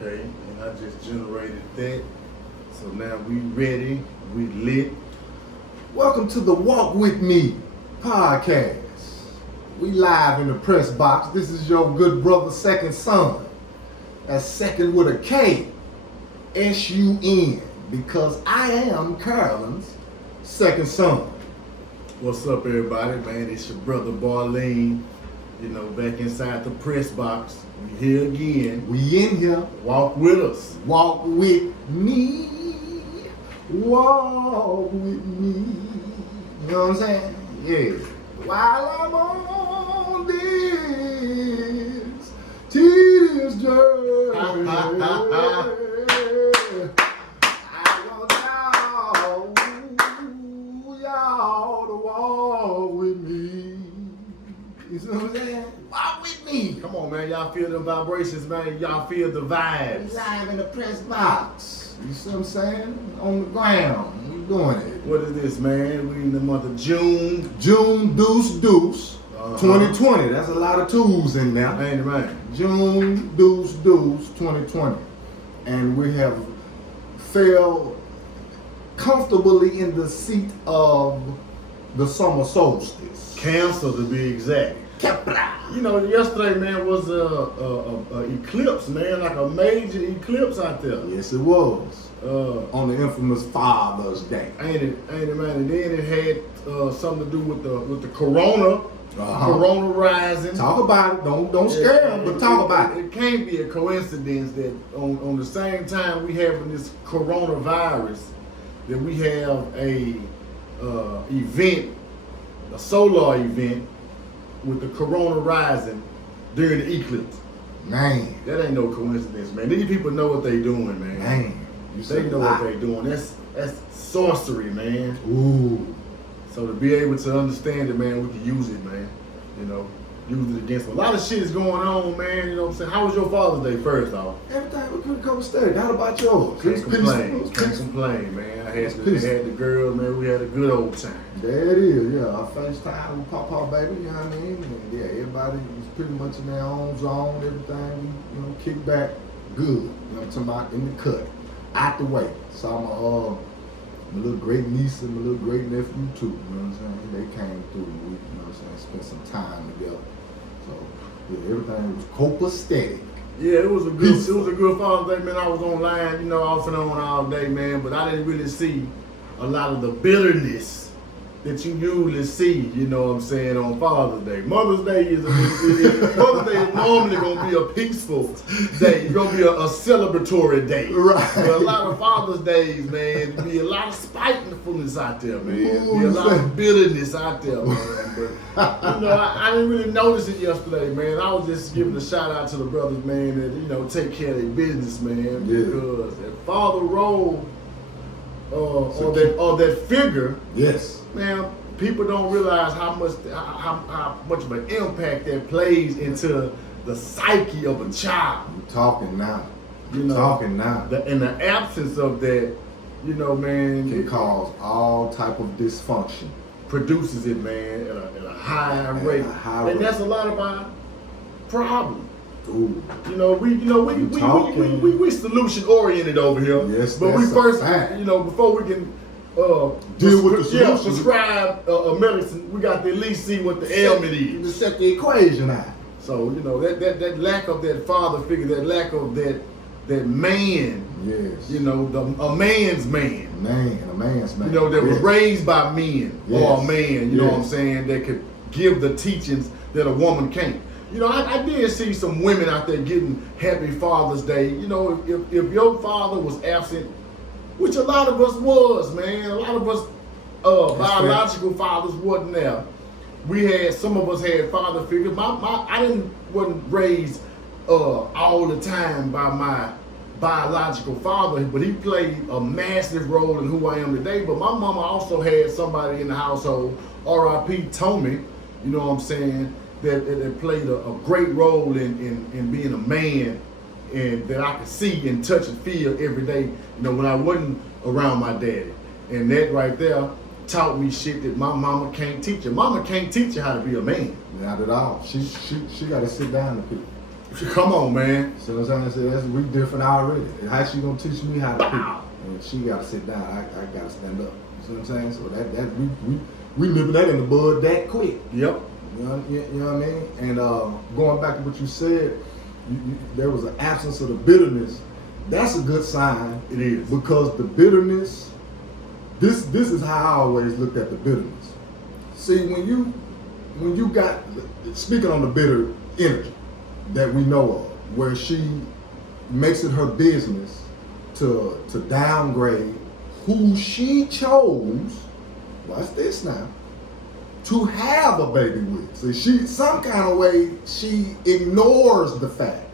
Okay, and I just generated that. So now we ready, we lit. Welcome to the Walk With Me podcast. We live in the press box. This is your good brother, second son. That's second with a K, S-U-N, because I am Carolyn's second son. What's up, everybody, man? It's your brother Barleen. You know, back inside the press box. We here again. We in here. Walk with us. Walk with me. Walk with me. You know what I'm saying? Yeah. While I'm on this tedious journey, I want y'all to walk with me. You see what I'm saying? Walk with me. Come on, man. Y'all feel the vibrations, man. Y'all feel the vibes. Live in the press box. You see what I'm saying? On the ground. We doing it. What is this, man? We in the month of June. June deuce 2020. That's a lot of tools in there. Ain't it, man? June deuce 2020. And we have fell comfortably in the seat of the summer solstice. Cancer, to be exact. You know, yesterday, man, was a eclipse, man, like a major eclipse out there. Yes, it was. On the infamous Father's Day. Ain't it, man? And then it had something to do with the corona, corona rising. Talk about it. Don't scare them, but talk about it. It can't be a coincidence that on the same time we having this coronavirus, that we have a event, a solar event, with the corona rising during the eclipse. Man. That ain't no coincidence, man. These people know what they doing, man. Man. They know what they doing. That's sorcery, man. Ooh. So to be able to understand it, man, we can use it, man. You know, use it against them. A lot of shit is going on, man. You know what I'm saying? How was your Father's Day, first off? Everything was good, couple steady. How about yours? Can't complain. Can't complain, man. I had the girls, man. We had a good old time. There it is, yeah. Our FaceTime with Papa, baby, you know what I mean? And yeah, everybody was pretty much in their own zone, everything, you know, kick back, good. You know what I'm talking about? In the cut, out the way. Saw my little great niece and my little great nephew too, you know what I'm saying? They came through, we, you know what I'm saying, spent some time together. So, yeah, everything was copacetic. Yeah, it was a good Father's Day, man. I was online, you know, off and on all day, man, but I didn't really see a lot of the bitterness that you usually see, you know what I'm saying, on Father's Day. Mother's Day is normally gonna be a peaceful day. It's gonna be a celebratory day. Right. But a lot of Father's Days, man, there be a lot of spitefulness out there, man. Ooh, be a lot of bitterness out there, man. But you know, I didn't really notice it yesterday, man. I was just giving a shout out to the brothers, man, that, you know, take care of their business, man. Yeah. Because that father role or that figure, yes. man, people don't realize how much of an impact that plays into the psyche of a child. You talking now. You know, talking now. In the absence of that, you know, man, Can cause all type of dysfunction. produces it, man, at a high rate. And that's a lot of our problem. Ooh. You know, we solution oriented over here. Yes, but we that's a first, fact. you know, before we can deal with the solution. prescribe a medicine, we got to at least see what the ailment is. To set the equation out. So, you know, that lack of that father figure, that lack of that man, Yes. you know, a man's man. A man's man. You know, that was Yes. raised by men, or a Yes. man, you know Yes. what I'm saying, that could give the teachings that a woman can't. You know, I did see some women out there getting happy Father's Day. You know, if your father was absent, which a lot of us was, man, a lot of us biological fathers wasn't there. Some of us had father figures. Wasn't raised all the time by my biological father, but he played a massive role in who I am today. But my mama also had somebody in the household, R.I.P. Tommy, you know what I'm saying, that played a great role in being a man, and that I could see and touch and feel every day, you know, when I wasn't around my daddy. And that right there taught me shit that my mama can't teach you. Mama can't teach you how to be a man. Not at all. She got to sit down to people. Come on, man. So what I'm saying, that's we different already. And how she gonna teach me how to pick? And she gotta sit down. I gotta stand up. You know what I'm saying? So that we nipping that in the bud that quick. Yep. You know what I mean? And going back to what you said, there was an absence of the bitterness. That's a good sign. It is. Because the bitterness, this is how I always looked at the bitterness. See, when you got, speaking on the bitter energy that we know of, where she makes it her business to downgrade who she chose, watch this now, to have a baby with. So she, some kind of way, she ignores the fact.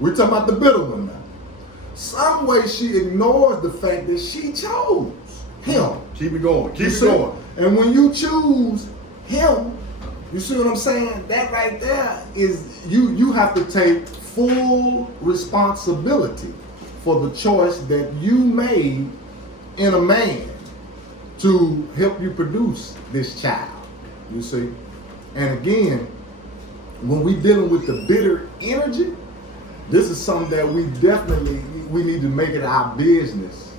We're talking about the bitter one now. Some way she ignores the fact that she chose him. Keep it going. Keep it going. And when you choose him, you see what I'm saying? That right there is, you have to take full responsibility for the choice that you made in a man to help you produce this child. You see? And again, when we dealing with the bitter energy, this is something that we need to make it our business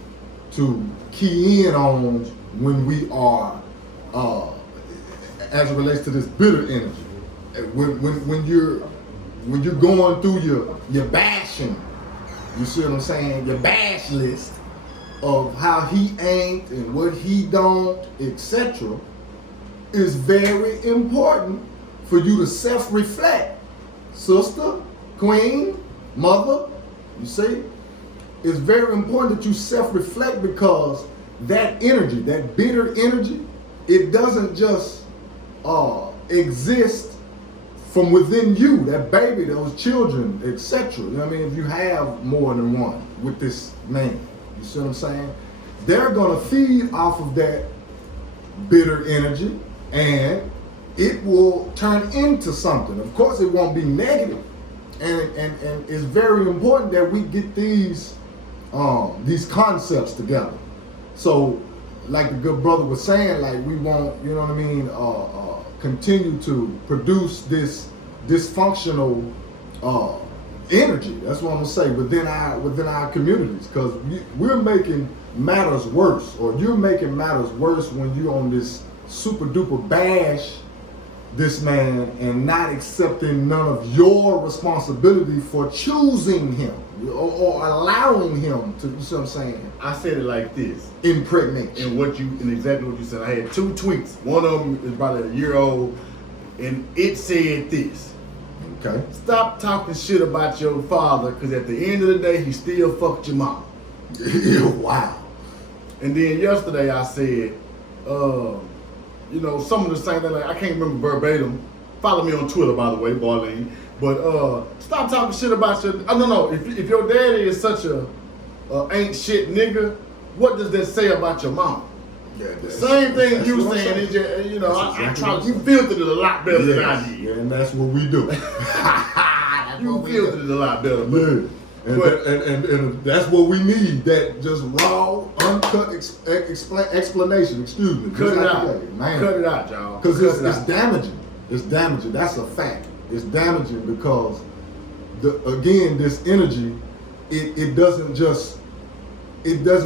to key in on when we are, as it relates to this bitter energy. When you're going through your bashing, you see what I'm saying? Your bash list of how he ain't and what he don't, etc., is very important for you to self-reflect. Sister, queen, mother, you see? It's very important that you self-reflect, because that energy, that bitter energy, it doesn't just exist from within you, that baby, those children, etc. You know what I mean? If you have more than one with this man, you see what I'm saying? They're gonna feed off of that bitter energy, and it will turn into something. Of course, it won't be negative. And it's very important that we get these concepts together. So, like the good brother was saying, like we won't, you know what I mean, continue to produce this dysfunctional energy. That's what I'm gonna say within our communities, because we're making matters worse, or you're making matters worse when you're on this super duper bash this man and not accepting none of your responsibility for choosing him or allowing him to, you see what I'm saying? I said it like this. Impregnation. And exactly what you said. I had 2 tweets. One of them is about a year old, and it said this. Okay. Stop talking shit about your father, because at the end of the day, he still fucked your mom. Wow. And then yesterday I said, you know, some of the same thing, like, I can't remember verbatim. Follow me on Twitter, by the way, Barlene. But stop talking shit about your, I don't know, if your daddy is such a ain't shit nigga, what does that say about your mom? Yeah, same thing you saying is just, you know, I try, you filtered it a lot better than I did. Yeah, and that's what we do. You filtered it a lot better. Yeah. And that's what we need, that just raw, uncut explanation, excuse me. Cut it out. Man. Cut it out, y'all. Because it's damaging. It's damaging. That's a fact. It's damaging because, again, this energy, it doesn't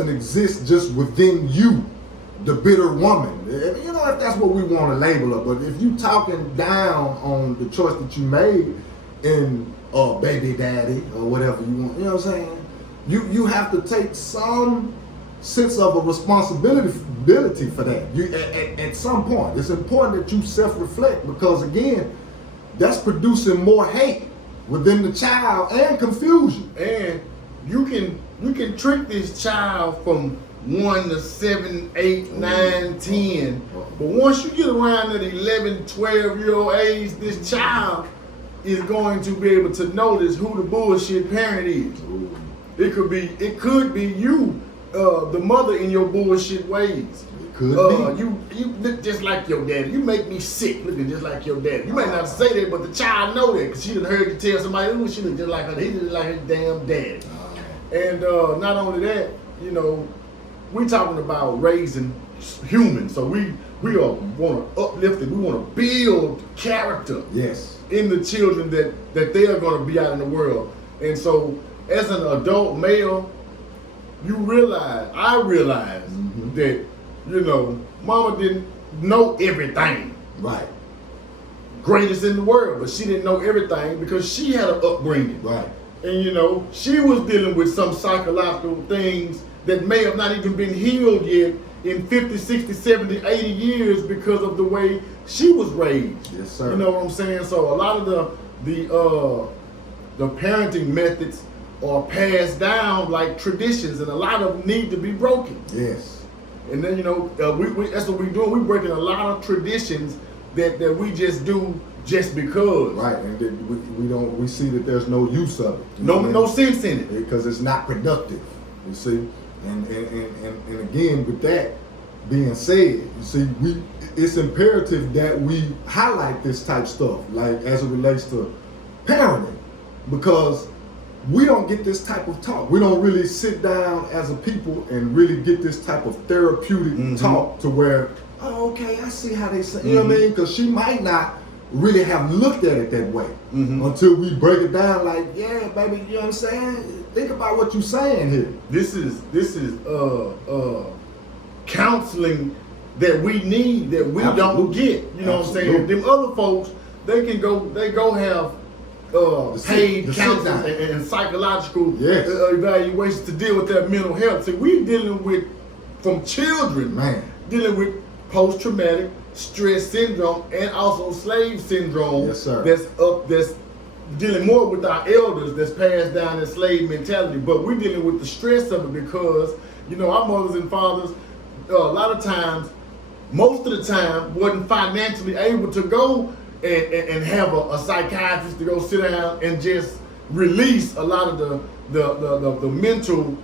exist just within you, the bitter woman. You know, if that's what we want to label her. But if you talking down on the choice that you made in baby daddy or whatever you want, you know what I'm saying? You have to take some sense of a responsibility for that. At some point, it's important that you self-reflect, because again, that's producing more hate within the child and confusion. And you can trick this child from 1 to 7, 8, 9, 10. But once you get around that 11, 12-year-old age, this child is going to be able to notice who the bullshit parent is. Ooh. It could be you, the mother, in your bullshit ways. It could be. You look just like your daddy. You make me sick looking just like your daddy. You might not say that, but the child know that, because she done heard you tell somebody, ooh, she look just like her. He look like her damn daddy. And not only that, you know, we talking about raising humans. So we want to uplift it. We want to build character. Yes. in the children that they are going to be out in the world. And so, as an adult male, I realize that, you know, mama didn't know everything. Right. Greatest in the world, but she didn't know everything because she had an upbringing. Right. And, you know, she was dealing with some psychological things that may have not even been healed yet in 50, 60, 70, 80 years because of the way she was raised. Yes, sir. You know what I'm saying? So a lot of the parenting methods are passed down like traditions, and a lot of them need to be broken. Yes. And then, you know, that's what we're doing. We're breaking a lot of traditions that we just do just because. Right, and we see that there's no use of it. No sense in it. Because it's not productive, you see. And again, with that being said, you see, it's imperative that we highlight this type of stuff, like as it relates to parenting, because we don't get this type of talk. We don't really sit down as a people and really get this type of therapeutic talk to where, oh, okay, I see how they say, you know what I mean? Because she might not really have looked at it that way until we break it down like, yeah, baby, you know what I'm saying? Think about what you're saying here. This is counseling that we need, that we don't get. You know what I'm saying? Them other folks, they go have paid counseling and psychological evaluations to deal with their mental health. So we're dealing with, from children, dealing with post-traumatic stress syndrome and also slave syndrome. Yes, sir. That's dealing more with our elders, that's passed down in slave mentality. But we're dealing with the stress of it because, you know, our mothers and fathers, a lot of times, most of the time, wasn't financially able to go and have a psychiatrist to go sit down and just release a lot of the mental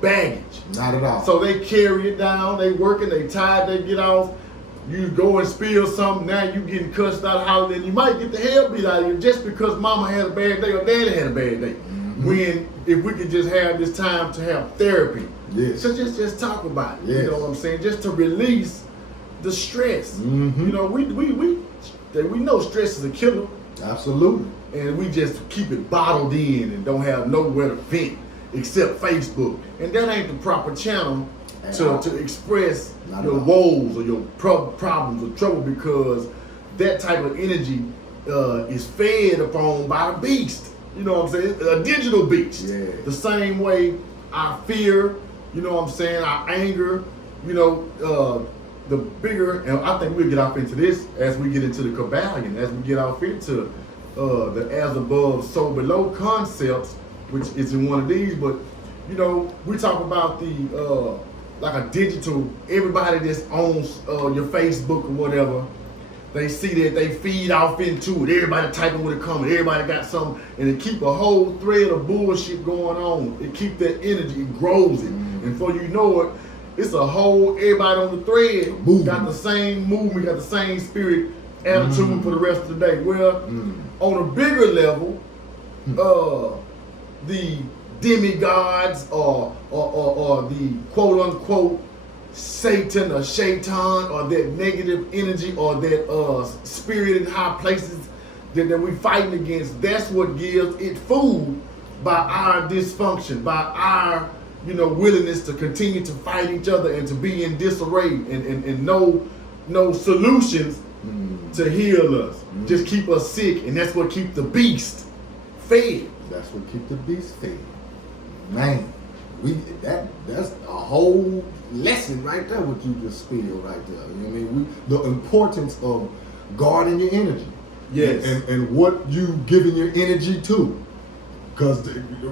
baggage. Not at all. So they carry it down, they working, they tired, they get off. You go and spill something, now you getting cussed out, hollered, and you might get the hell beat out of you just because mama had a bad day or daddy had a bad day. When if we could just have this time to have therapy. Yes. So just talk about it. Yes. You know what I'm saying? Just to release the stress. You know, we know stress is a killer. Absolutely. And we just keep it bottled in and don't have nowhere to vent except Facebook. And that ain't the proper channel to express your woes or your problems or trouble, because that type of energy is fed upon by the beast. You know what I'm saying? A digital beast. Yeah. The same way our fear, you know what I'm saying, our anger, you know, the bigger, and I think we'll get off into this as we get into the Kybalion, as we get off into the as above, so below concepts, which is in one of these. But, you know, we talk about the, like a digital, everybody that's owns your Facebook or whatever, they see that they feed off into it. Everybody typing with a comment, everybody got something, and it keep a whole thread of bullshit going on. It keep that energy, it grows it. And before you know it, it's a whole, everybody on the thread got the same movement, got the same spirit, attitude for the rest of the day. Well, on a bigger level, the demigods or the quote unquote Satan or Shaitan, or that negative energy or that spirit in high places that we fighting against, that's what gives it food by our dysfunction, by our, you know, willingness to continue to fight each other and to be in disarray and no solutions to heal us. Just keep us sick, and that's what keep the beast fed. That's what keep the beast fed. Man, that's a whole lesson right there, what you just spilled right there. You know what I mean? The importance of guarding your energy. Yes. And what you giving your energy to. Because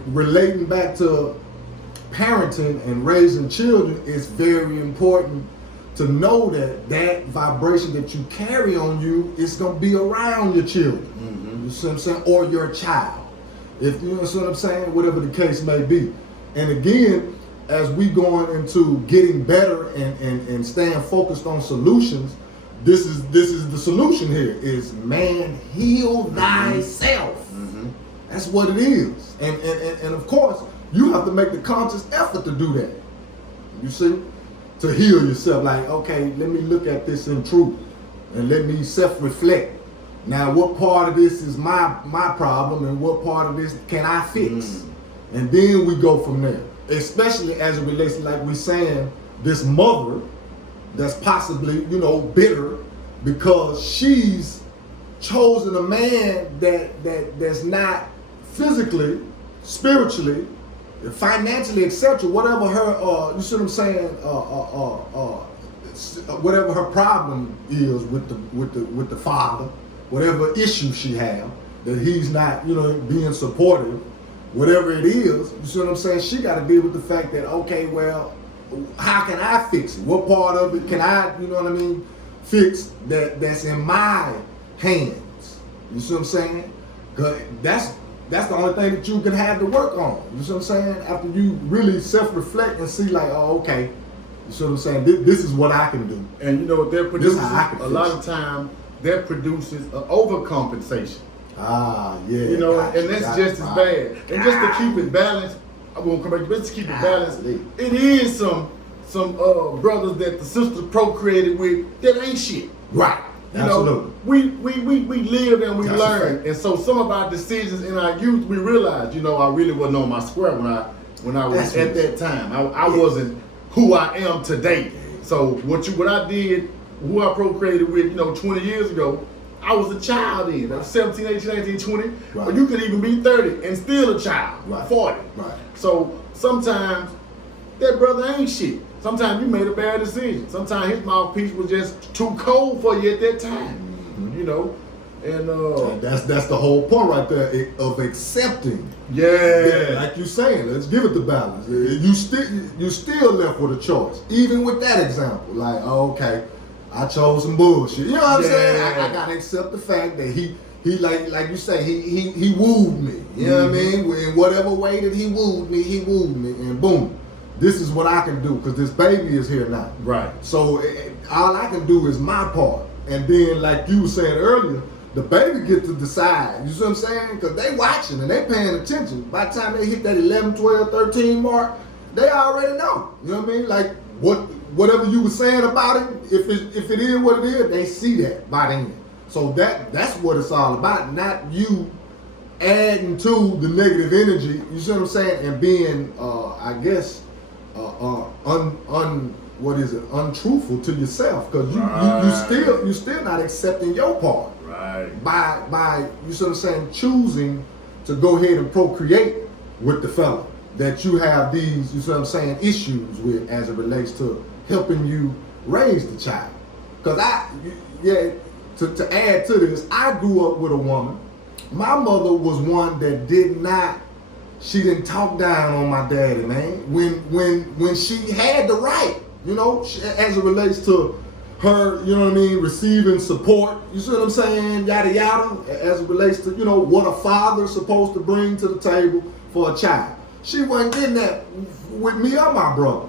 relating back to parenting and raising children, is very important to know that vibration that you carry on you is going to be around your children. You see what I'm saying? Or your child. If you know what I'm saying, whatever the case may be. And again, as we going into getting better and staying focused on solutions, this is the solution here, is man, heal thyself. That's what it is. And of course, you have to make the conscious effort to do that. You see? To heal yourself. Like, okay, let me look at this in truth. And let me self-reflect. Now, what part of this is my problem, and what part of this can I fix? And then we go from there. Especially as it relates to, like we saying, this mother that's possibly, bitter because she's chosen a man that's not physically, spiritually, financially, etc. Whatever her, you see what I'm saying? Whatever her problem is with the father, whatever issue she have, that he's not, being supportive, whatever it is, you see what I'm saying? She got to deal with the fact that, okay, well, how can I fix it? What part of it can I, fix that's in my hands? You see what I'm saying? 'Cause that's the only thing that you can have to work on. You see what I'm saying? After you really self-reflect and see, like, oh, okay, you see what I'm saying? This is what I can do. And you know what that produces? A lot of time, that produces an overcompensation. Ah, yeah. And that's just as bad. And just to keep it balanced, I won't come back, but just to keep it balanced, it is some brothers that the sisters procreated with that ain't shit. Right. Absolutely. We live and we learn. And so some of our decisions in our youth, we realized, I really wasn't on my square when I was at that time. I wasn't who I am today. So what I did, who I procreated with, 20 years ago, I was a child then. I was 17, 18, 19, 20. Right. Or you could even be 30 and still a child. Right. 40. Right. So sometimes that brother ain't shit. Sometimes you made a bad decision. Sometimes his mouthpiece was just too cold for you at that time. And that's the whole point right there of accepting. Yeah. Like you saying, let's give it the balance. You still left with a choice. Even with that example, like, oh, okay, I chose some bullshit. You know what I'm saying? I gotta accept the fact that he like you say, he wooed me. You know what I mean? In whatever way that he wooed me, and boom, this is what I can do because this baby is here now. Right. So all I can do is my part, and then like you were saying earlier, the baby gets to decide. You see what I'm saying? Because they watching and they paying attention. By the time they hit that 11, 12, 13 mark, they already know. You know what I mean? Like whatever you were saying about it, if it is what it is, they see that by then. So that's what it's all about, not you adding to the negative energy, you see what I'm saying, and being, I guess, untruthful to yourself, because you still not accepting your part. Right. By you see what I'm saying, choosing to go ahead and procreate with the fella that you have these, you see what I'm saying, issues with as it relates to helping you raise the child. Because to add to this, I grew up with a woman. My mother was one that she didn't talk down on my daddy, man. When she had the right, as it relates to her, you know what I mean, receiving support, you see what I'm saying, yada yada, as it relates to, what a father's supposed to bring to the table for a child. She wasn't getting that with me or my brother.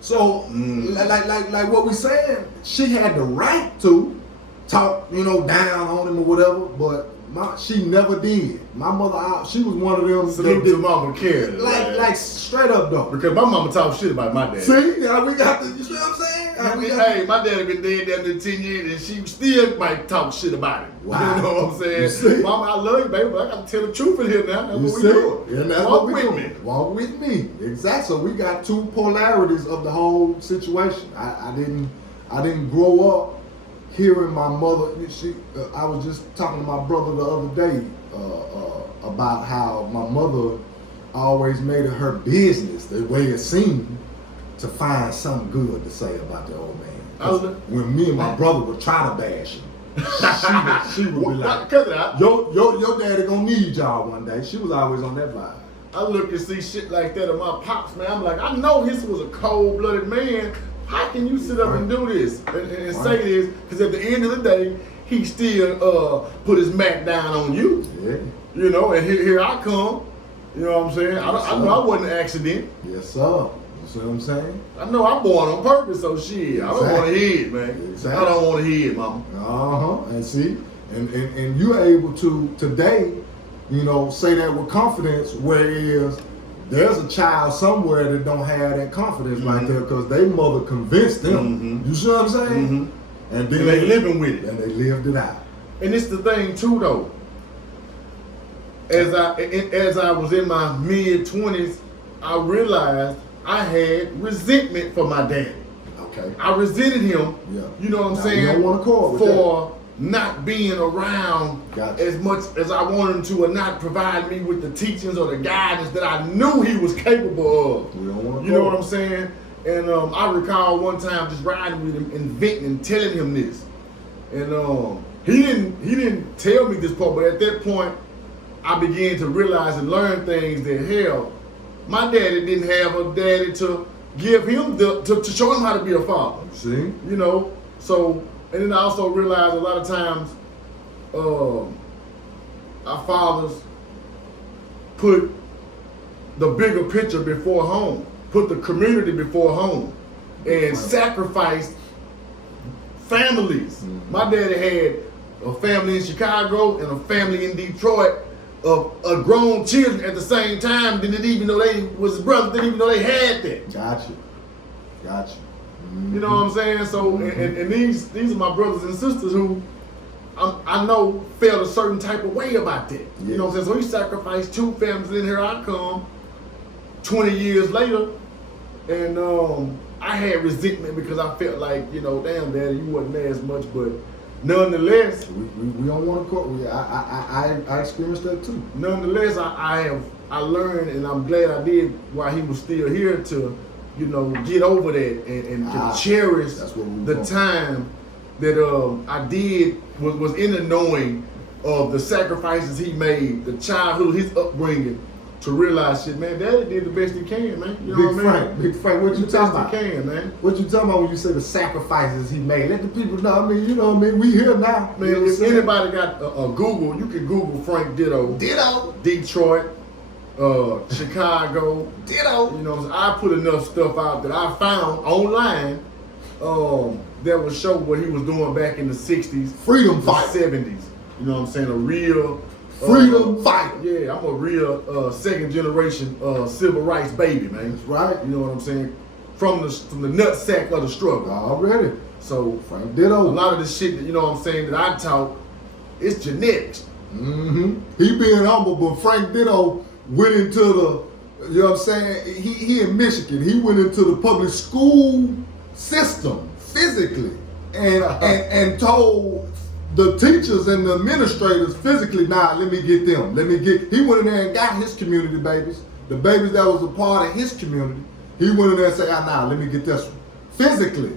So, like what we saying, she had the right to talk, down on him or whatever, but she never did. My mother, she was one of them. So your mama cared. Like straight up though. Because my mama talked shit about my dad. See, how we got the, you see what I'm saying? Hey, my dad been dead down there 10 years and she still might talk shit about it. Wow. You know what I'm saying? Mama, I love you, baby, but I got to tell the truth in here now. That's what we doing. Yeah, that's Walk what we with doing. me. Walk with me. Exactly. So we got two polarities of the whole situation. I didn't grow up hearing my mother. I was just talking to my brother the other day about how my mother always made it her business, the way it seemed, to find something good to say about the old man. When me and my brother would try to bash him, she would be like, cut it out. Your daddy gonna need y'all one day. She was always on that vibe. I look and see shit like that of my pops, man. I'm like, I know this was a cold-blooded man. How can you sit up and do this and say this? Because at the end of the day, he still put his mat down on you. Yeah. And here I come. You know what I'm saying? I know I wasn't an accident. Yes, sir. You see what I'm saying? I know I'm born on purpose, so shit. I don't want to hear it, man. Exactly. I don't want to hear it, mama. And see, and you're able to today, say that with confidence, whereas there's a child somewhere that don't have that confidence right there because their mother convinced them. You see what I'm saying? And then they living with it. And they lived it out. And it's the thing too, though. As I was in my mid-20s, I realized I had resentment for my daddy. Okay. I resented him. Yeah. You know what I'm Now, saying? you don't want to call with for not being around Gotcha. as much as I wanted him to, and not providing me with the teachings or the guidance that I knew he was capable of. We don't want to You know what I'm saying? And I recall one time just riding with him and venting and telling him this. And he didn't tell me this part, but at that point I began to realize and learn things that hell, my daddy didn't have a daddy to give him to show him how to be a father. See? You know, so, and then I also realized a lot of times our fathers put the bigger picture before home, put the community before home, and sacrificed families. Mm-hmm. My daddy had a family in Chicago and a family in Detroit of grown children at the same time. Didn't even know they was his brother. Didn't even know they had that. Gotcha. Mm-hmm. You know what I'm saying? So, and these are my brothers and sisters who I know felt a certain type of way about that. Yes. You know what I'm saying? So he sacrificed two families, and here I come 20 years later, and I had resentment because I felt like, you know, damn, Daddy, you wasn't there as much, but nonetheless, we don't want to quote. I experienced that too. Nonetheless, I learned, and I'm glad I did while he was still here to, you know, get over that and to cherish the time that I did was in the knowing of the sacrifices he made, the childhood, his upbringing, to realize shit, man, Daddy did the best he can, man. You know what I mean? Big Frank, what you talking about? He can, man. What you talking about when you say the sacrifices he made? Let the people know. I mean, you know what I mean? We here now. Man, if anybody got a Google, you can Google Frank Ditto. Detroit, Chicago. Ditto. You know, I put enough stuff out that I found online that would show what he was doing back in the 60s. Freedom fight. 70s. You know what I'm saying? A real freedom fighter. Yeah, I'm a real second generation civil rights baby, man. That's right. You know what I'm saying? From the nutsack of the struggle. Already. So Frank Ditto. A lot of the shit that, you know what I'm saying, that I taught, it's genetics. Mm-hmm. He being humble, but Frank Ditto went into the, you know what I'm saying? He in Michigan. He went into the public school system physically and told the teachers and the administrators physically, let me get them. He went in there and got his community babies, the babies that was a part of his community. He went in there and said, let me get this one. Physically.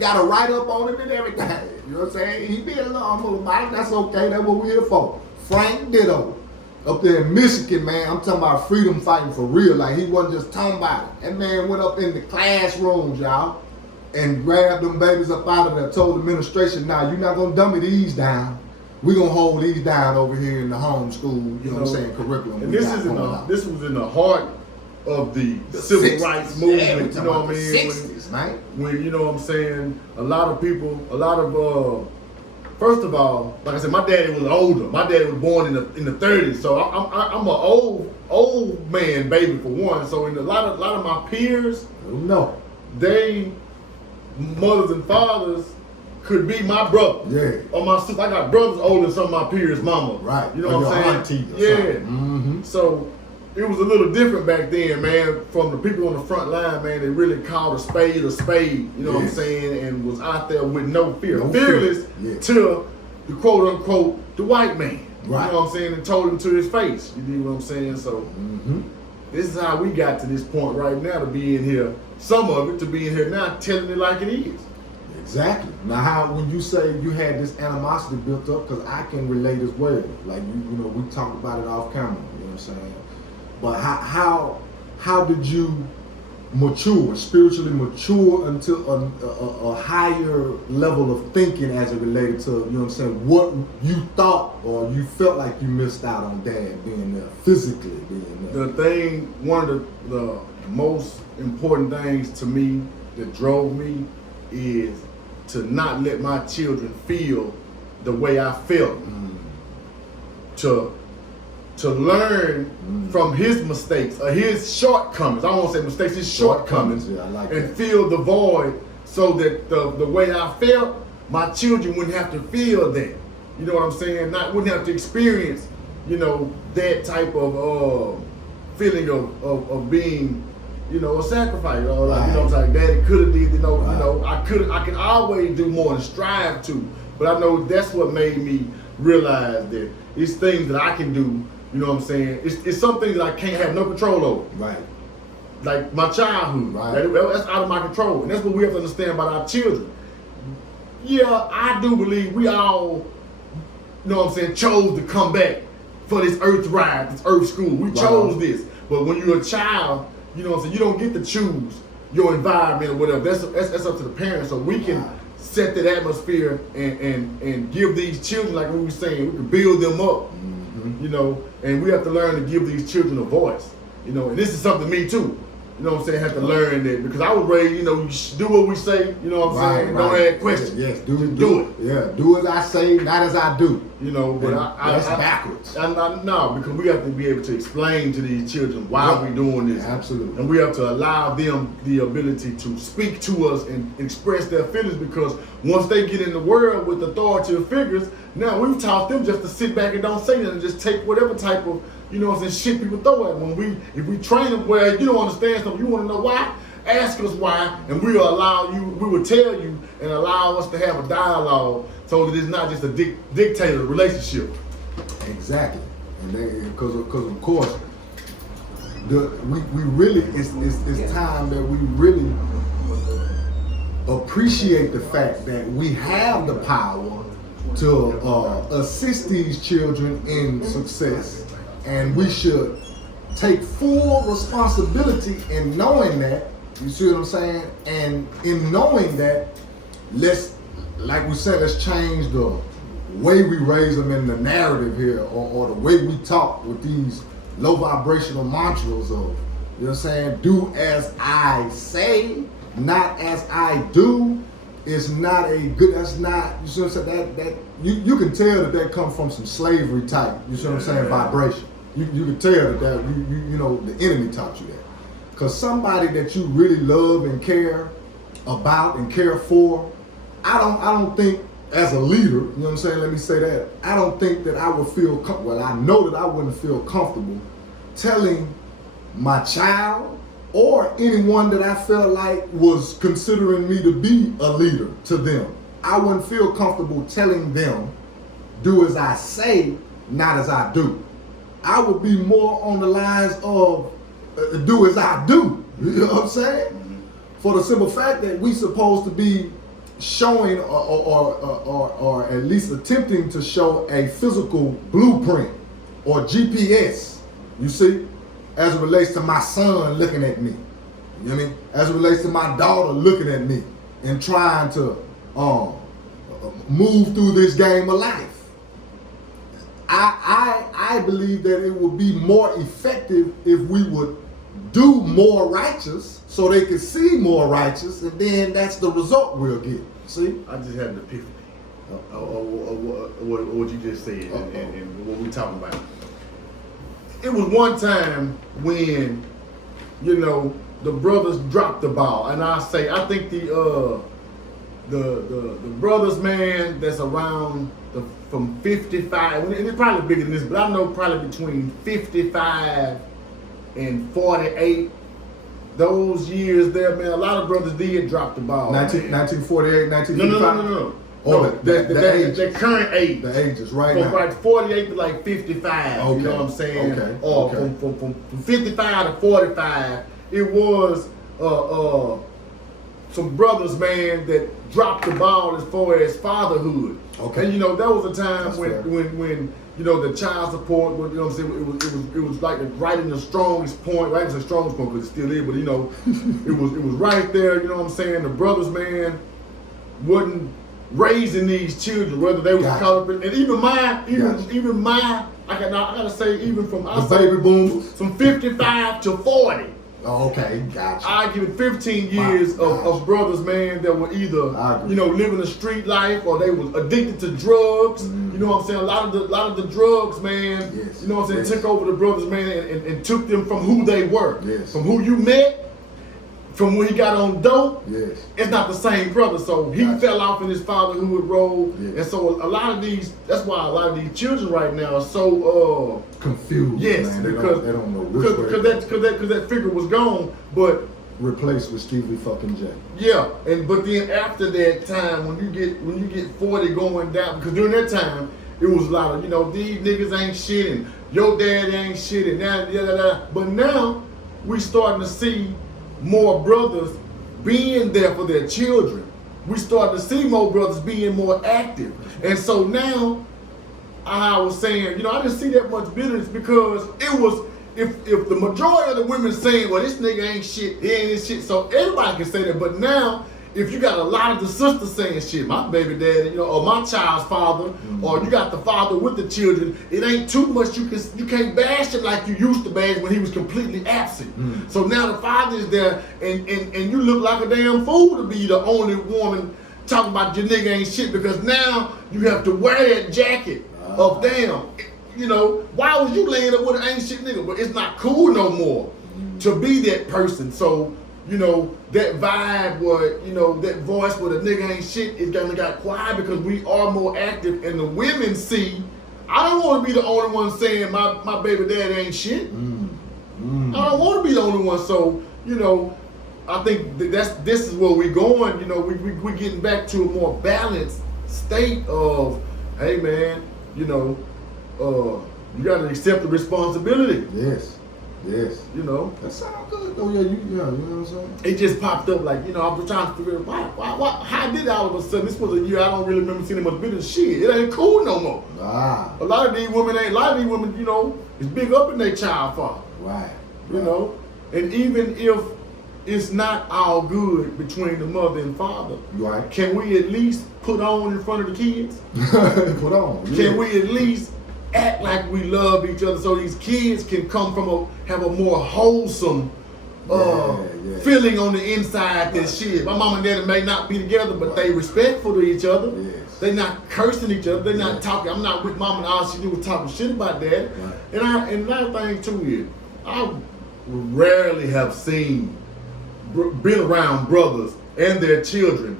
Got a write-up on him and everything. You know what I'm saying? He being a little humble about it. That's okay. That's what we're here for. Frank Ditto. Up there in Michigan, man, I'm talking about freedom fighting for real. Like, he wasn't just talking about it. That man went up in the classrooms, y'all, and grabbed them babies up out of there, told the administration, you're not going to dummy these down. We're going to hold these down over here in the homeschool, you know what I'm saying, curriculum. And this was in the heart of the civil 60s. rights movement, you know what I mean? 60s, man. When, you know what I'm saying, a lot of first of all, like I said, my daddy was older. My daddy was born in the 30s, so I'm an old man baby for one. So in a lot of my peers, they mothers and fathers could be my brother. Yeah. Or my sister. I got brothers older than some of my peers' mama. Right. You know what I'm saying? Yeah. Mm-hmm. So it was a little different back then, man, from the people on the front line, man, they really called a spade, you know what I'm saying, and was out there with no fear. Fearless to the quote unquote the white man. Right. You know what I'm saying? And told him to his face. You know what I'm saying? So this is how we got to this point right now, to be in here, some of it to be in here now telling it like it is. Exactly. Now, when you say you had this animosity built up, because I can relate as well. Like, you know, we talked about it off camera, you know what I'm saying? But how did you mature, spiritually mature until a higher level of thinking as it related to, you know what I'm saying, what you thought or you felt like you missed out on Dad being there, physically being there? One of the most important things to me that drove me is to not let my children feel the way I felt. To learn from his mistakes or his shortcomings. I don't want to say mistakes, his shortcomings. Yeah, I like and that. feel the void, so that the way I felt, my children wouldn't have to feel that. you know what I'm saying, wouldn't have to experience, you know, that type of feeling of being, you know, a sacrifice. Or like, you know, it's like daddy could have did, you know, I can always do more and strive to. But I know that's what made me realize that it's things that I can do, you know what I'm saying? It's some things that I can't have no control over. Right. Like my childhood. Right. That's out of my control. And that's what we have to understand about our children. Yeah, I do believe we all, you know what I'm saying, chose to come back for this earth ride, this earth school. We chose this. But when you're a child, you know what I'm saying, you don't get to choose your environment or whatever. That's up to the parents. So we can set that atmosphere and give these children, like we were saying, we can build them up, you know, and we have to learn to give these children a voice, you know, and this is something me too. You know what I'm saying? Have to learn that because I was raised, you know, you do what we say, you know what I'm saying? Don't ask questions. Yes, do it. Yeah, do as I say, not as I do. You know, but that's backwards. No, because we have to be able to explain to these children why we're doing this. Absolutely. And we have to allow them the ability to speak to us and express their feelings because once they get in the world with authoritative figures, now we've taught them just to sit back and don't say nothing and just take whatever type of, you know what I'm saying, shit people throw at them. If we train them where you don't understand something, you want to know why, ask us why, and we will tell you and allow us to have a dialogue so that it's not just a dictator relationship. Exactly. And because of course, we really, it's time that we really appreciate the fact that we have the power to assist these children in success. And we should take full responsibility in knowing that, you see what I'm saying? And in knowing that, like we said, let's change the way we raise them in the narrative here, or the way we talk with these low vibrational mantras of, you know what I'm saying, do as I say, not as I do. It's not a good, that's not, you see what I'm saying, that you can tell that comes from some slavery type, you see what I'm saying, vibration. You can tell that you know the enemy taught you that. Because somebody that you really love and care about and care for, I don't think as a leader, you know what I'm saying, let me say that, I don't think that I would feel, well, I know that I wouldn't feel comfortable telling my child or anyone that I felt like was considering me to be a leader to them. I wouldn't feel comfortable telling them, do as I say, not as I do. I would be more on the lines of do as I do. You know what I'm saying? For the simple fact that we supposed to be showing or at least attempting to show a physical blueprint or GPS, you see, as it relates to my son looking at me. You know what I mean? As it relates to my daughter looking at me and trying to move through this game of life. I believe that it would be more effective if we would do more righteous so they can see more righteous, and then that's the result we'll get. See? I just had an epiphany of what you just said and what we're talking about. It was one time when, you know, the brothers dropped the ball, and I think the brothers, man, that's around from 55, and it's probably bigger than this, but I know probably between 55 and 48, those years there, man, a lot of brothers did drop the ball. 1948, 1955? No. Oh, the current age. The ages, right from now. From like 48 to like 55, okay. You know what I'm saying? Okay. Or from 55 to 45, it was some brothers, man, that dropped the ball as far as fatherhood. Okay. And you know, that was a time when you know the child support, you know what I'm saying, it was like right in the strongest point, right? It's the strongest point because it's still there, but you know, it was right there, you know what I'm saying? The brothers, man, wasn't raising these children, whether they was caught up in, and even my I gotta say, even from the baby boomers, from 55 to 40. Oh, okay, gotcha. I give it 15 years of brothers, man, that were either, you know, living a street life or they was addicted to drugs. You know what I'm saying? A lot of the drugs, man, you know what I'm saying, took over the brothers, man, and took them from who they were. From who you met, from when he got on dope, Yes. it's not the same brother. So he Gotcha. fell off in his fatherhood role. Yes. And so a lot of these, that's why a lot of these children right now are so Confused. yes, man. because they don't know which way. because that figure was gone. But Replaced with Stevie fucking J. yeah, but then after that time, when you get 40 going down, because during that time it was a lot of, you know, these niggas ain't shit and your dad ain't shit and that. But now we starting to see more brothers being there for their children. We starting to see more brothers being more active, and so now I was saying, you know, I didn't see that much bitterness because it was. If the majority of the women saying, well, this nigga ain't shit, he ain't this shit, so everybody can say that. But now, if you got a lot of the sisters saying shit, my baby daddy, you know, or my child's father, or you got the father with the children, it ain't too much. You can't bash him like you used to bash when he was completely absent. So now the father is there, and you look like a damn fool to be the only woman talking about your nigga ain't shit, because now you have to wear that jacket of damn. You know, why was you laying up with an ain't shit nigga? But it's not cool no more to be that person. So, you know, that vibe where, you know, that voice where the nigga ain't shit is gonna got quiet because we are more active, and the women see, I don't want to be the only one saying my baby daddy ain't shit. I don't want to be the only one. So, you know, I think this is where we're going. You know, we getting back to a more balanced state of, hey man, you know, you gotta accept the responsibility. Yes. You know. That sounds good though. Yeah, you know what I'm saying? It just popped up like, you know, I was trying to figure out why, how did all of a sudden, this was a year I don't really remember seeing much bitter shit. It ain't cool no more. A lot of these women, you know, is big up in their child father. Right. You know, and even if it's not all good between the mother and father, Right. can we at least put on in front of the kids? Put on. Can we at least act like we love each other so these kids can come from have a more wholesome feeling on the inside than shit. My mom and daddy may not be together, but they respectful to each other. Yes. They not cursing each other. They not talking. I'm not with mom and all she do was talking shit about dad. Right. And another thing too is, I rarely have been around brothers and their children,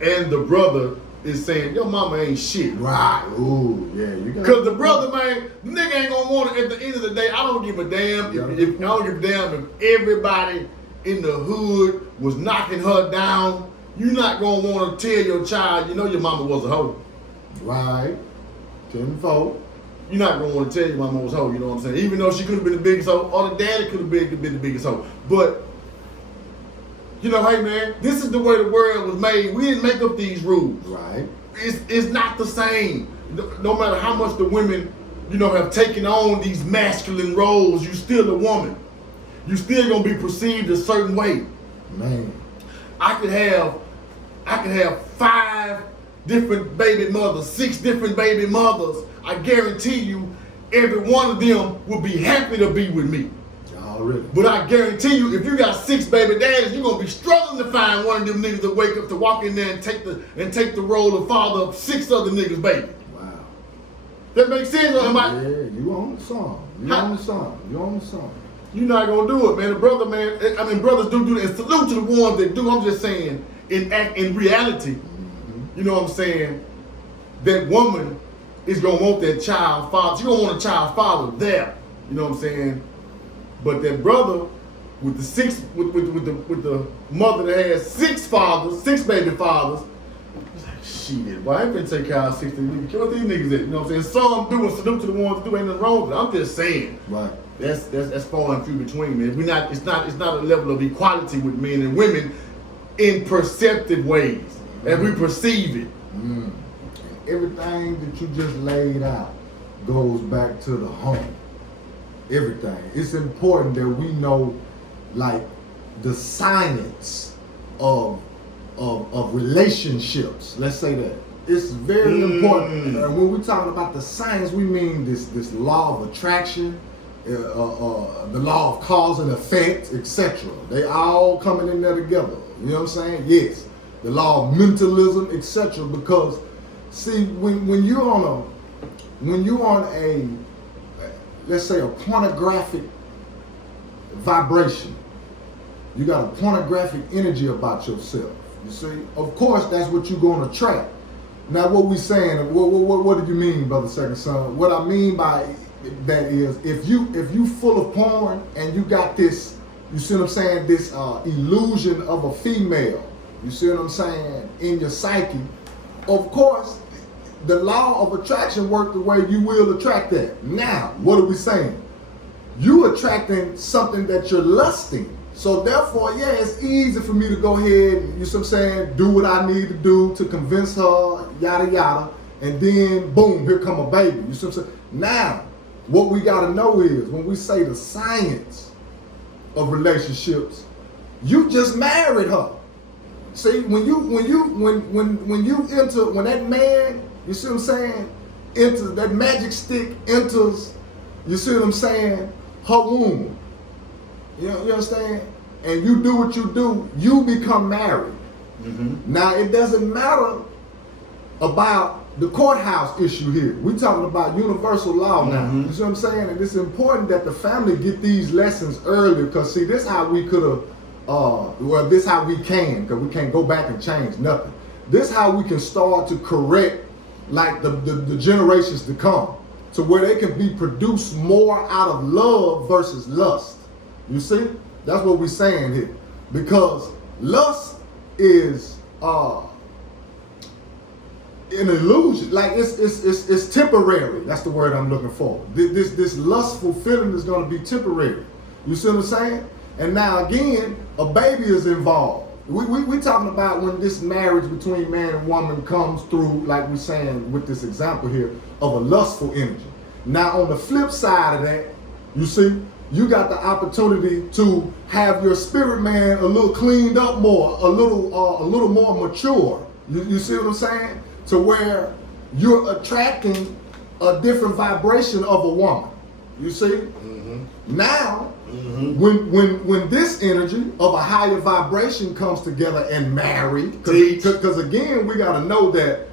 and the brother is saying, your mama ain't shit. Right. Ooh, yeah. You got. Cause the brother, man, the nigga ain't gonna want it. At the end of the day, I don't give a damn if I don't give a damn if everybody in the hood was knocking her down. You not gonna want to tell your child, you know, your mama was a hoe. Right. 10-4. You're not gonna want to tell your mama was a hoe. You know what I'm saying? Even though she could have been the biggest hoe, or the daddy could have been the biggest hoe, but. You know, hey man, this is the way the world was made. We didn't make up these rules. Right. It's not the same. No matter how much the women, you know, have taken on these masculine roles, you still a woman. You still gonna be perceived a certain way. Man. I could have 5 different baby mothers, 6 different baby mothers. I guarantee you, every one of them will be happy to be with me. Already. But I guarantee you, if you got 6 baby daddies, you're gonna be struggling to find one of them niggas to wake up to walk in there and take the role of father of 6 other niggas' baby. Wow. That makes sense, or am I? Yeah, you on the song. You on the song. You're not gonna do it, man. The brother, man. I mean, brothers do that. And salute to the ones that do. I'm just saying, in reality, you know what I'm saying. That woman is gonna want that child father. She gonna want a child father there. You know what I'm saying. But that brother with the mother that has 6 fathers, 6 baby fathers, he's like, shit, why I ain't finna take care of 6 niggas? What these niggas at? You know what I'm saying? Some do, and salute to the ones that do, ain't nothing wrong with it. I'm just saying. Right. That's far and few between, man. It's not a level of equality with men and women in perceptive ways, as we perceive it. Everything that you just laid out goes back to the home. Everything. It's important that we know, like, the science of relationships. Let's say that. It's very important. When we're talking about the science, we mean this law of attraction, the law of cause and effect, etc. They all coming in there together. You know what I'm saying? Yes. The law of mentalism, etc. Because see, when you're on a let's say a pornographic vibration, You got a pornographic energy about yourself. You see? Of course, that's what you're going to attract. Now, what we saying, what do you mean, Brother Second Son? What I mean by that is, if you full of porn and you got this, you see what I'm saying, this illusion of a female, you see what I'm saying, in your psyche, of course, the law of attraction works the way you will attract that. Now, what are we saying? You attracting something that you're lusting. So therefore, yeah, it's easy for me to go ahead, you see what I'm saying, do what I need to do to convince her, yada yada, and then boom, here come a baby. You see what I'm saying? Now, what we gotta know is when we say the science of relationships, you just married her. See, when that man, you see what I'm saying, enters, that magic stick enters, you see what I'm saying, her womb. You understand? And you do what you do, you become married. Mm-hmm. Now, it doesn't matter about the courthouse issue here. We're talking about universal law now. Mm-hmm. You see what I'm saying? And it's important that the family get these lessons early, because see, this is how we could have, this is how we can, because we can't go back and change nothing. This is how we can start to correct like the generations to come, to where they can be produced more out of love versus lust. You see? That's what we're saying here. Because lust is an illusion. Like it's temporary. That's the word I'm looking for. This lustful feeling is going to be temporary. You see what I'm saying? And now again, a baby is involved. We talking about when this marriage between man and woman comes through, like we're saying with this example here, of a lustful energy. Now on the flip side of that, you see, you got the opportunity to have your spirit man a little cleaned up more, a little more mature. You see what I'm saying? To where you're attracting a different vibration of a woman. You see? Mm-hmm. Now, mm-hmm. when this energy of a higher vibration comes together and marry, because again, we got to know that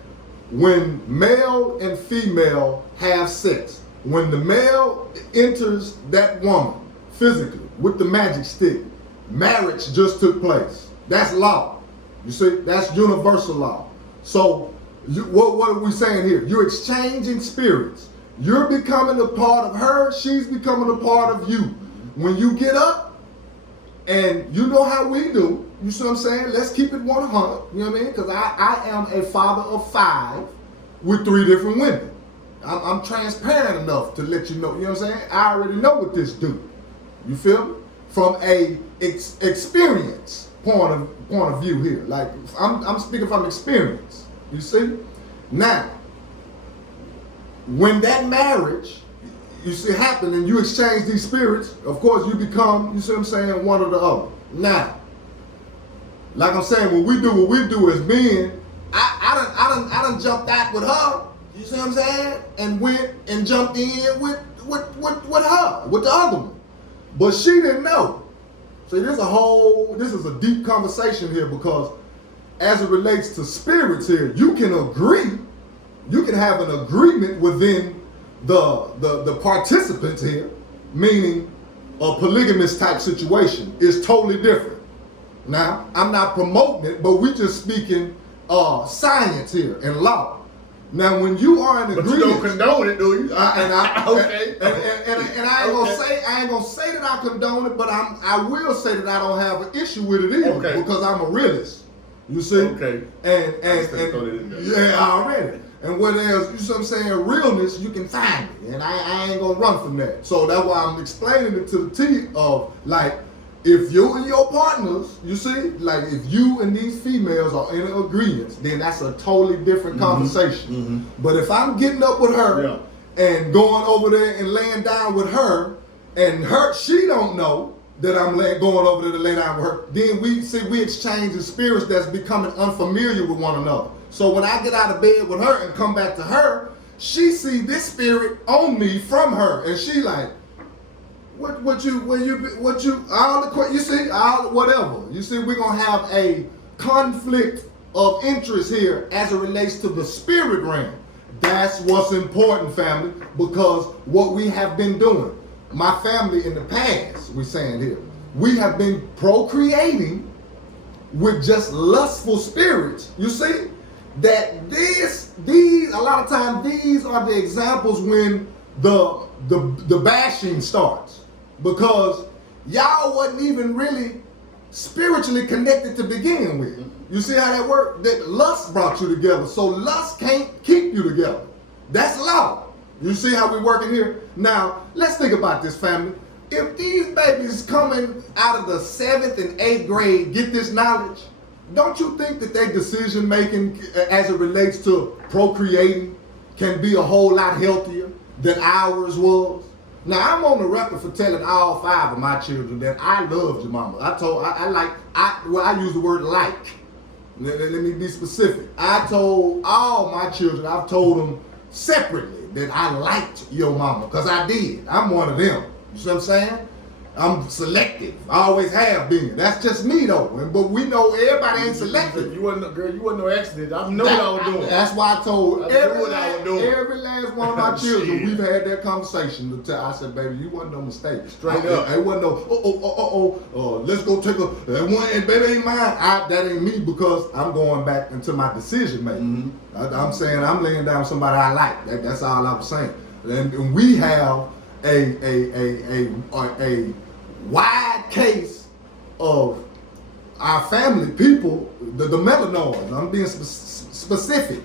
when male and female have sex, when the male enters that woman physically with the magic stick, marriage just took place. That's law. You see, that's universal law. So what are we saying here? You're exchanging spirits. You're becoming a part of her. She's becoming a part of you. When you get up, and you know how we do, you see what I'm saying? Let's keep it 100, you know what I mean? Because I am a father of 5 with 3 different women. I'm transparent enough to let you know, you know what I'm saying? I already know what this do. You feel me? From a experience point of view here. Like, I'm speaking from experience. You see? Now, when that marriage, you see, happen and you exchange these spirits, of course you become, you see what I'm saying, one or the other. Now, like I'm saying, when we do what we do as men, I done jumped out with her, you see what I'm saying, and went and jumped in with her, with the other one. But she didn't know. See, this is a deep conversation here, because as it relates to spirits here, you can agree, you can have an agreement within the participants here, meaning a polygamous type situation is totally different. Now, I'm not promoting it, but we just speaking science here and law. Now, when you are in agreement, but you don't condone it, do you? Okay. And I ain't gonna say that I condone it, but I will say that I don't have an issue with it either, because I'm a realist. You see? Okay. And yeah, already. And what else, you see what I'm saying, realness, you can find it. And I ain't gonna run from that. So that's why I'm explaining it to the T of, like, if you and your partners, you see, like if you and these females are in agreement, then that's a totally different conversation. Mm-hmm. But if I'm getting up with her and going over there and laying down with her, and she don't know that I'm going over there to lay down with her, then we exchange the spirits that's becoming unfamiliar with one another. So when I get out of bed with her and come back to her, she see this spirit on me from her, and she like, whatever. You see, we're gonna have a conflict of interest here as it relates to the spirit realm. That's what's important, family, because what we have been doing, my family in the past, we're saying here, we have been procreating with just lustful spirits. You see? That these a lot of times these are the examples when the bashing starts, because y'all wasn't even really spiritually connected to begin with. You see how that works? That lust brought you together, so lust can't keep you together. That's law. You see how we working here? Now let's think about this, family. If these babies coming out of the 7th and 8th grade get this knowledge, don't you think that their decision making as it relates to procreating can be a whole lot healthier than ours was? Now I'm on the record for telling all 5 of my children that I loved your mama. I use the word like. Let me be specific. I told all my children, I've told them separately that I liked your mama, because I did. I'm one of them. You see what I'm saying? I'm selective. I always have been. That's just me though. But we know everybody ain't selective. You wasn't no accident. I know what I was doing. That's why I told every last one of my children, we've had that conversation. I said, baby, you wasn't no mistake. Straight up. It wasn't no, let's go take that one, baby ain't mine. That ain't me, because I'm going back into my decision making. Mm-hmm. I'm saying I'm laying down somebody I like. That's all I was saying. And we have a wide case of our family people, the melanoids, I'm being specific,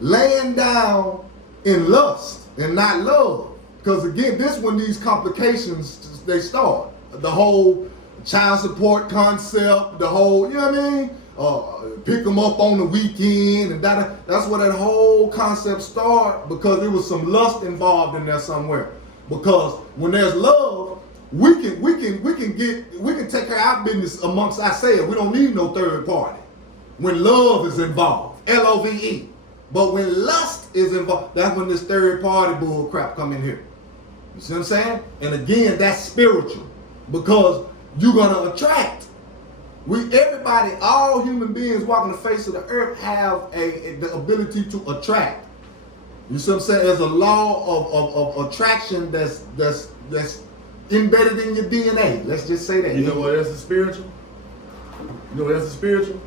laying down in lust and not love. Because again, this when these complications, they start. The whole child support concept, the whole, you know what I mean? Pick them up on the weekend, and that's where that whole concept started, because there was some lust involved in there somewhere. Because when there's love, we can take care of our business amongst ourselves. We don't need no third party. When love is involved, L-O-V-E. But when lust is involved, that's when this third party bull crap come in here. You see what I'm saying? And again, that's spiritual, because you're gonna attract. Everybody, all human beings walking the face of the earth have the ability to attract. You see what I'm saying? There's a law of attraction that's embedded in your DNA. Let's just say that. You know what else is spiritual? You know what else is spiritual?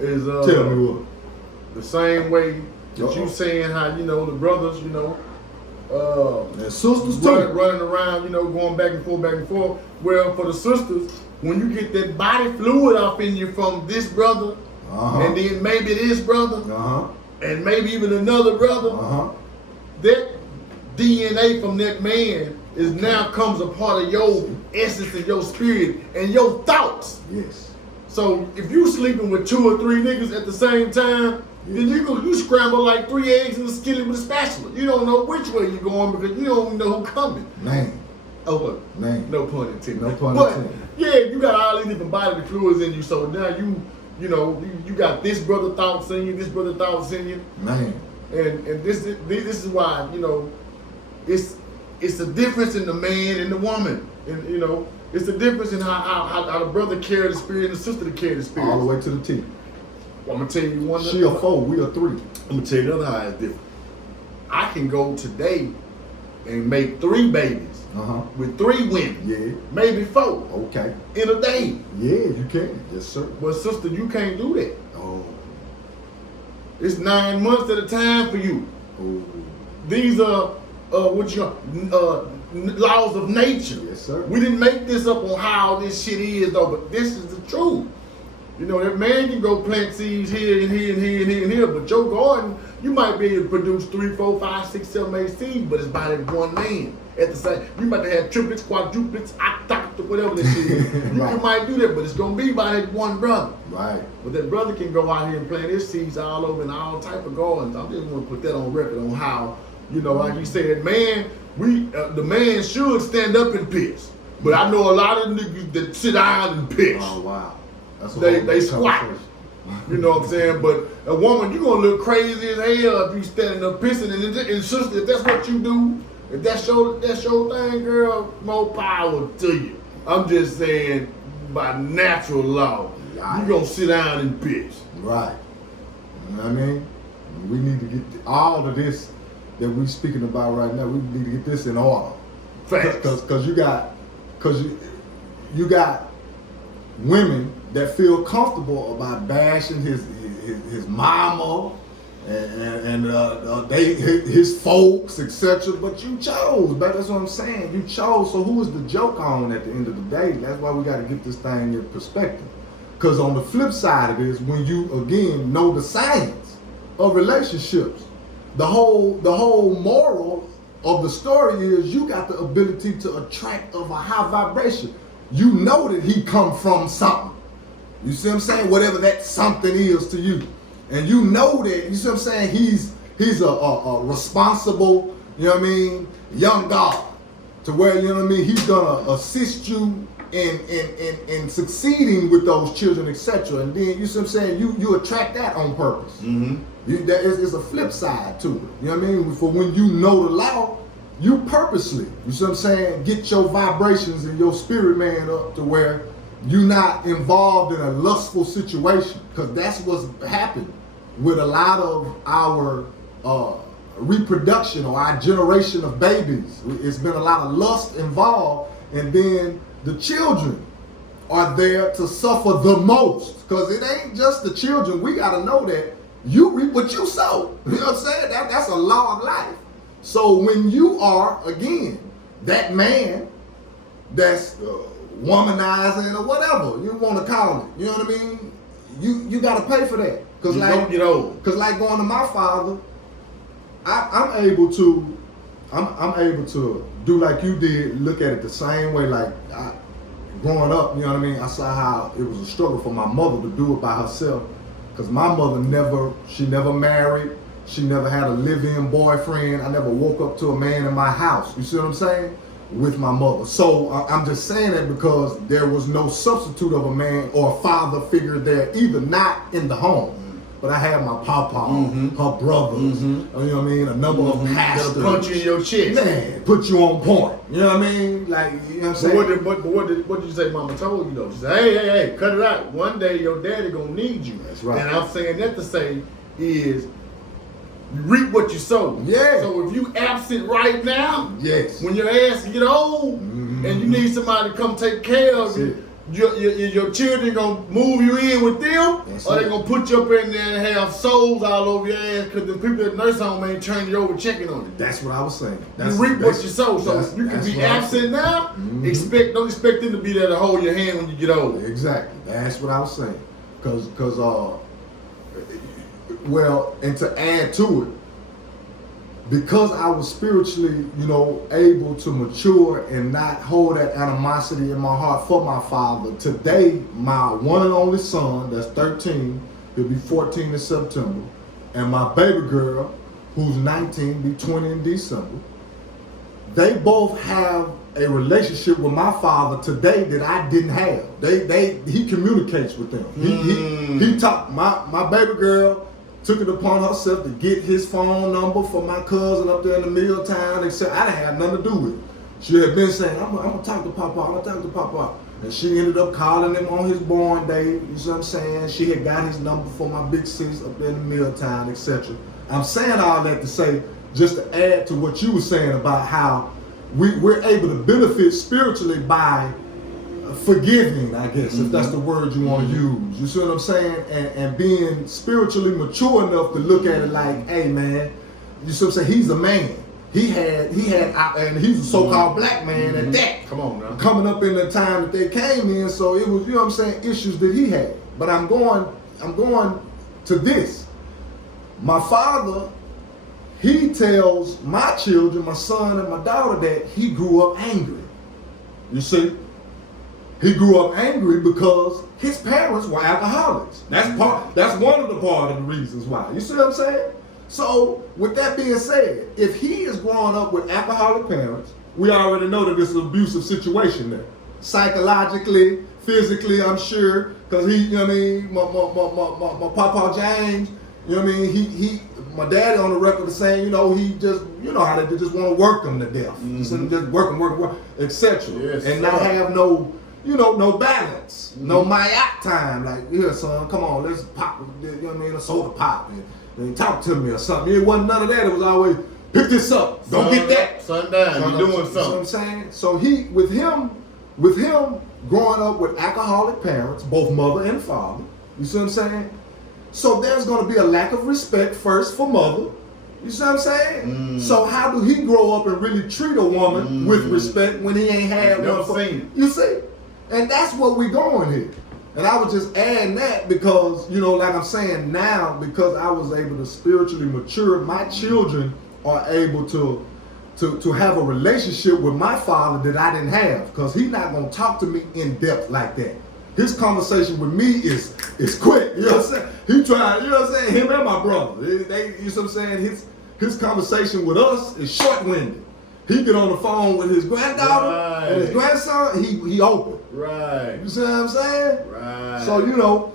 Is tell me what. The same way that you saying how, you know, the brothers, you know, and sisters running around, you know, going back and forth. Well, for the sisters, when you get that body fluid off in you from this brother, and then maybe this brother, and maybe even another brother, that DNA from that man is now comes a part of your essence and your spirit and your thoughts. Yes. So if you sleeping with 2 or 3 niggas at the same time, then you scramble like 3 eggs in a skillet with a spatula. You don't know which way you're going, because you don't even know who's coming. Name. Oh, what? Name. No pun intended. No pun intended. But yeah, you got all these different bodily fluids in you, so now you know, you got this brother thoughts in you, this brother thoughts in you. Man. And this is why, you know, it's the difference in the man and the woman. And you know, it's the difference in how the brother carry the spirit and the sister to carry the spirit. All the way to the T. I'm gonna tell you one. She a 4, we a 3. I'm gonna tell you the other how it's different. I can go today and make 3 babies with 3 women. Yeah. Maybe 4. Okay. In a day. Yeah, you can. Yes, sir. But sister, you can't do that. Oh. It's 9 months at a time for you. Oh. These are laws of nature. Yes, sir. We didn't make this up on how this shit is though, but this is the truth. You know, that man can go plant seeds here and here and here and here and here, but your garden, you might be able to produce 3, 4, 5, 6, 7, 8 seeds, but it's by that one man. At the same, you might have triplets, quadruplets, octuplets, whatever this shit is. Right. You might do that, but it's gonna be by that one brother. Right. But that brother can go out here and plant his seeds all over in all type of gardens. I just want to put that on record on how, you know, like you said, man, the man should stand up and piss. But I know a lot of niggas that sit down and piss. Oh wow. They squat. You know what I'm saying? But a woman, you gonna look crazy as hell if you standing up pissing. And sister, if that's what you do, if that's your thing, girl, more power to you. I'm just saying, by natural law, right. You gonna sit down and piss. Right. You know what I mean? We need to get all of this that we're speaking about right now. We need to get this in order. Facts. Because you got women that feel comfortable about bashing his mama and his folks, etc. But you chose, but that's what I'm saying. You chose. So who is the joke on at the end of the day? That's why we got to get this thing in perspective. Because on the flip side of this, when you again know the science of relationships, the whole moral of the story is you got the ability to attract of a high vibration. You know that he come from something. You see what I'm saying? Whatever that something is to you. And you know that, you see what I'm saying, he's a responsible, you know what I mean, young God. To where, you know what I mean, he's gonna assist you in succeeding with those children, etc. And then, you see what I'm saying, you attract that on purpose. Mm-hmm. It's a flip side to it. You know what I mean? For when you know the law, you purposely, you see what I'm saying, get your vibrations and your spirit man up to where you're not involved in a lustful situation. Because that's what's happened with a lot of our reproduction or our generation of babies. It's been a lot of lust involved, and then the children are there to suffer the most. Because it ain't just the children. We got to know that you reap what you sow. You know what I'm saying? That's a law of life. So when you are, again, that man that's womanizing or whatever you want to call it, you know what I mean? You got to pay for that. Because don't get old. Because like going to my father, I'm able to do like you did, look at it the same way. Like growing up, you know what I mean? I saw how it was a struggle for my mother to do it by herself. Because my mother never married. She never had a live-in boyfriend. I never woke up to a man in my house. You see what I'm saying? With my mother. So I'm just saying that because there was no substitute of a man or a father figure there either, not in the home. But I had my papa, her brothers, you know what I mean? A number of pastors. That'll punch you in your chest. Man, put you on point. You know what I mean? Like, you know what I'm saying? But what did you say mama told you though? She said, hey, cut it out. One day your daddy gonna need you. That's right. And I'm saying that to say is you reap what you sow. Yeah. So if you absent right now, yes, when your ass get old and you need somebody to come take care of you, your children gonna move you in with them, or they gonna put you up in there and have souls all over your ass because the people at the nurse home ain't turning you over checking on you. That's what I was saying. You reap what you sow. So you can be absent now. Don't expect them to be there to hold your hand when you get old. Exactly. That's what I was saying. Cause well, and to add to it, because I was spiritually, able to mature and not hold that animosity in my heart for my father, today, my one and only son, that's 13, he'll be 14 in September, and my baby girl, who's 19, be 20 in December, they both have a relationship with my father today that I didn't have. He communicates with them. He talked, my baby girl took it upon herself to get his phone number for my cousin up there in the Milltown, and said I didn't have nothing to do with it. She had been saying, I'm gonna talk to Papa. And she ended up calling him on his born day, you see what I'm saying? She had got his number for my big sis up there in the Milltown, etc. I'm saying all that to say, just to add to what you were saying about how we're able to benefit spiritually by forgiving, I guess, if that's the word you want to use. You see what I'm saying? And being spiritually mature enough to look at it like, hey man, you see what I'm saying? He's a man. He had, and he's a so-called black man at that. Come on now. Coming up in the time that they came in, so it was, you know what I'm saying, issues that he had. But I'm going to this. My father, he tells my children, my son and my daughter, that he grew up angry. You see? He grew up angry because his parents were alcoholics. That's one of the reasons why. You see what I'm saying? So, with that being said, if he is growing up with alcoholic parents, we already know that it's an abusive situation there. Psychologically, physically, I'm sure, because he, you know what I mean, my Papa James, you know what I mean, he my daddy on the record is saying, he just, how they just want to work him to death. Just work, etc. Yes, and not have no balance, no mayat time. Like, here, son, come on, let's pop, a soda pop, and talk to me or something. It wasn't none of that. It was always, pick this up, don't get that. Sundown, you're doing something. You know what I'm saying? So with him growing up with alcoholic parents, both mother and father. You see what I'm saying? So there's going to be a lack of respect first for mother. You see what I'm saying? So how do he grow up and really treat a woman with respect when he ain't had one for? You see? And that's what we going here. And I was just adding that because, you know, like I'm saying now, because I was able to spiritually mature, my children are able to have a relationship with my father that I didn't have, because he's not going to talk to me in depth like that. His conversation with me is quick, you know what I'm saying? He tried, you know what I'm saying? Him and my brother, you know what I'm saying? His conversation with us is short-winded. He get on the phone with his granddaughter and his grandson, he open. Right. You see what I'm saying? Right. So, you know,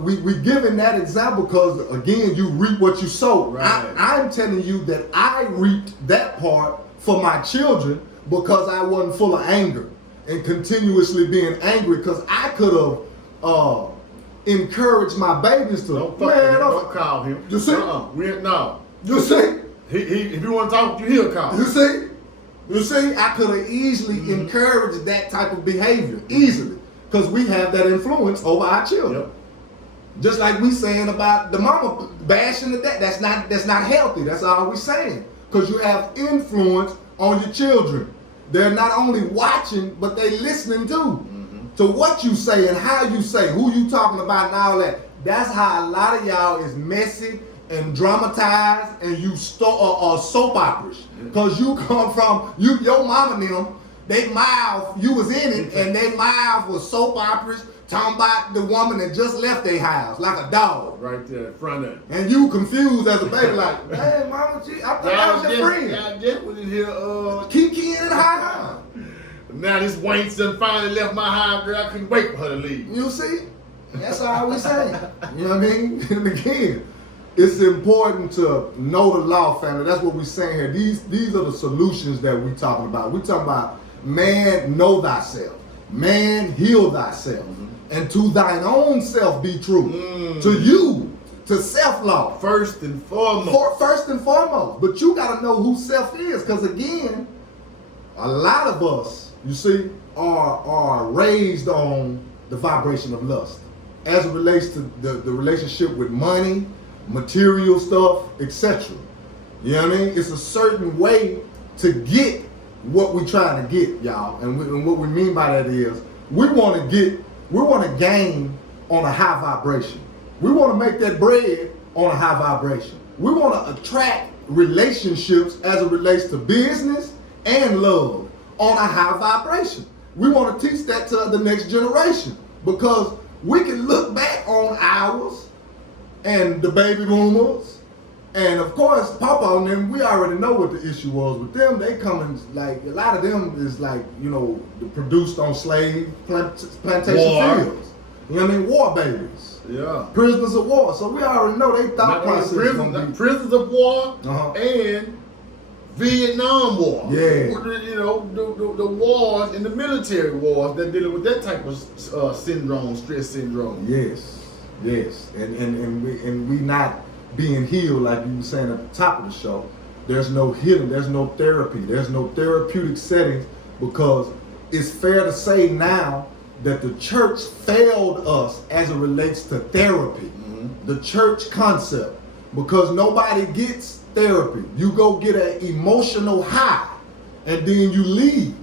we giving that example because, again, you reap what you sow. Right. I'm telling you that I reaped that part for my children because I wasn't full of anger and continuously being angry, because I could have encouraged my babies to, don't call him. You see? No. You see? If you want to talk to you, he'll call. You see? You see? I could have easily encouraged that type of behavior, easily, because we have that influence over our children. Yep. Just like we saying about the mama bashing the dad. That's not healthy. That's all we saying. Because you have influence on your children. They're not only watching, but they listening too. To what you say and how you say, who you talking about and all that. That's how a lot of y'all is messy and dramatized, and you soap operas. Because you come from, your mama and them, they mouth, you was in it, and they mouth was soap operas, talking about the woman that just left their house, like a dog. Right there in front of it. And you confused as a baby, like, hey, mama, I thought that was your friend. I just was in here, Kiki and ha. Now this Wayne done finally left my house, girl. I couldn't wait for her to leave. You see? That's all we say. You know what I mean? And again, it's important to know the law, family. That's what we're saying here. These are the solutions that we're talking about. We're talking about man, know thyself. Man, heal thyself. And to thine own self be true. To you, to self-law. First and foremost. First and foremost. But you got to know who self is. Because again, a lot of us, you see, are raised on the vibration of lust. As it relates to the relationship with money, material stuff, etc. You know what I mean? It's a certain way to get what we're trying to get, y'all. And what we mean by that is we want to gain on a high vibration. We want to make that bread on a high vibration. We want to attract relationships as it relates to business and love on a high vibration. We want to teach that to the next generation, because we can look back on ours and the baby boomers, and of course Papa and them, we already know what the issue was with them. They coming, like, a lot of them is like, you know, produced on slave plantation fields. You know what I mean? War babies. Yeah. Prisoners of war. So we already know they thought process is gonna be prisoners of war and Vietnam War. Yeah. You know, the wars and the military wars that dealing with that type of syndrome, stress syndrome. Yes. And we not being healed, like you were saying at the top of the show. There's no healing, there's no therapy, there's no therapeutic settings, because it's fair to say now that the church failed us as it relates to therapy. The church concept. Because nobody gets therapy. You go get an emotional high, and then you leave.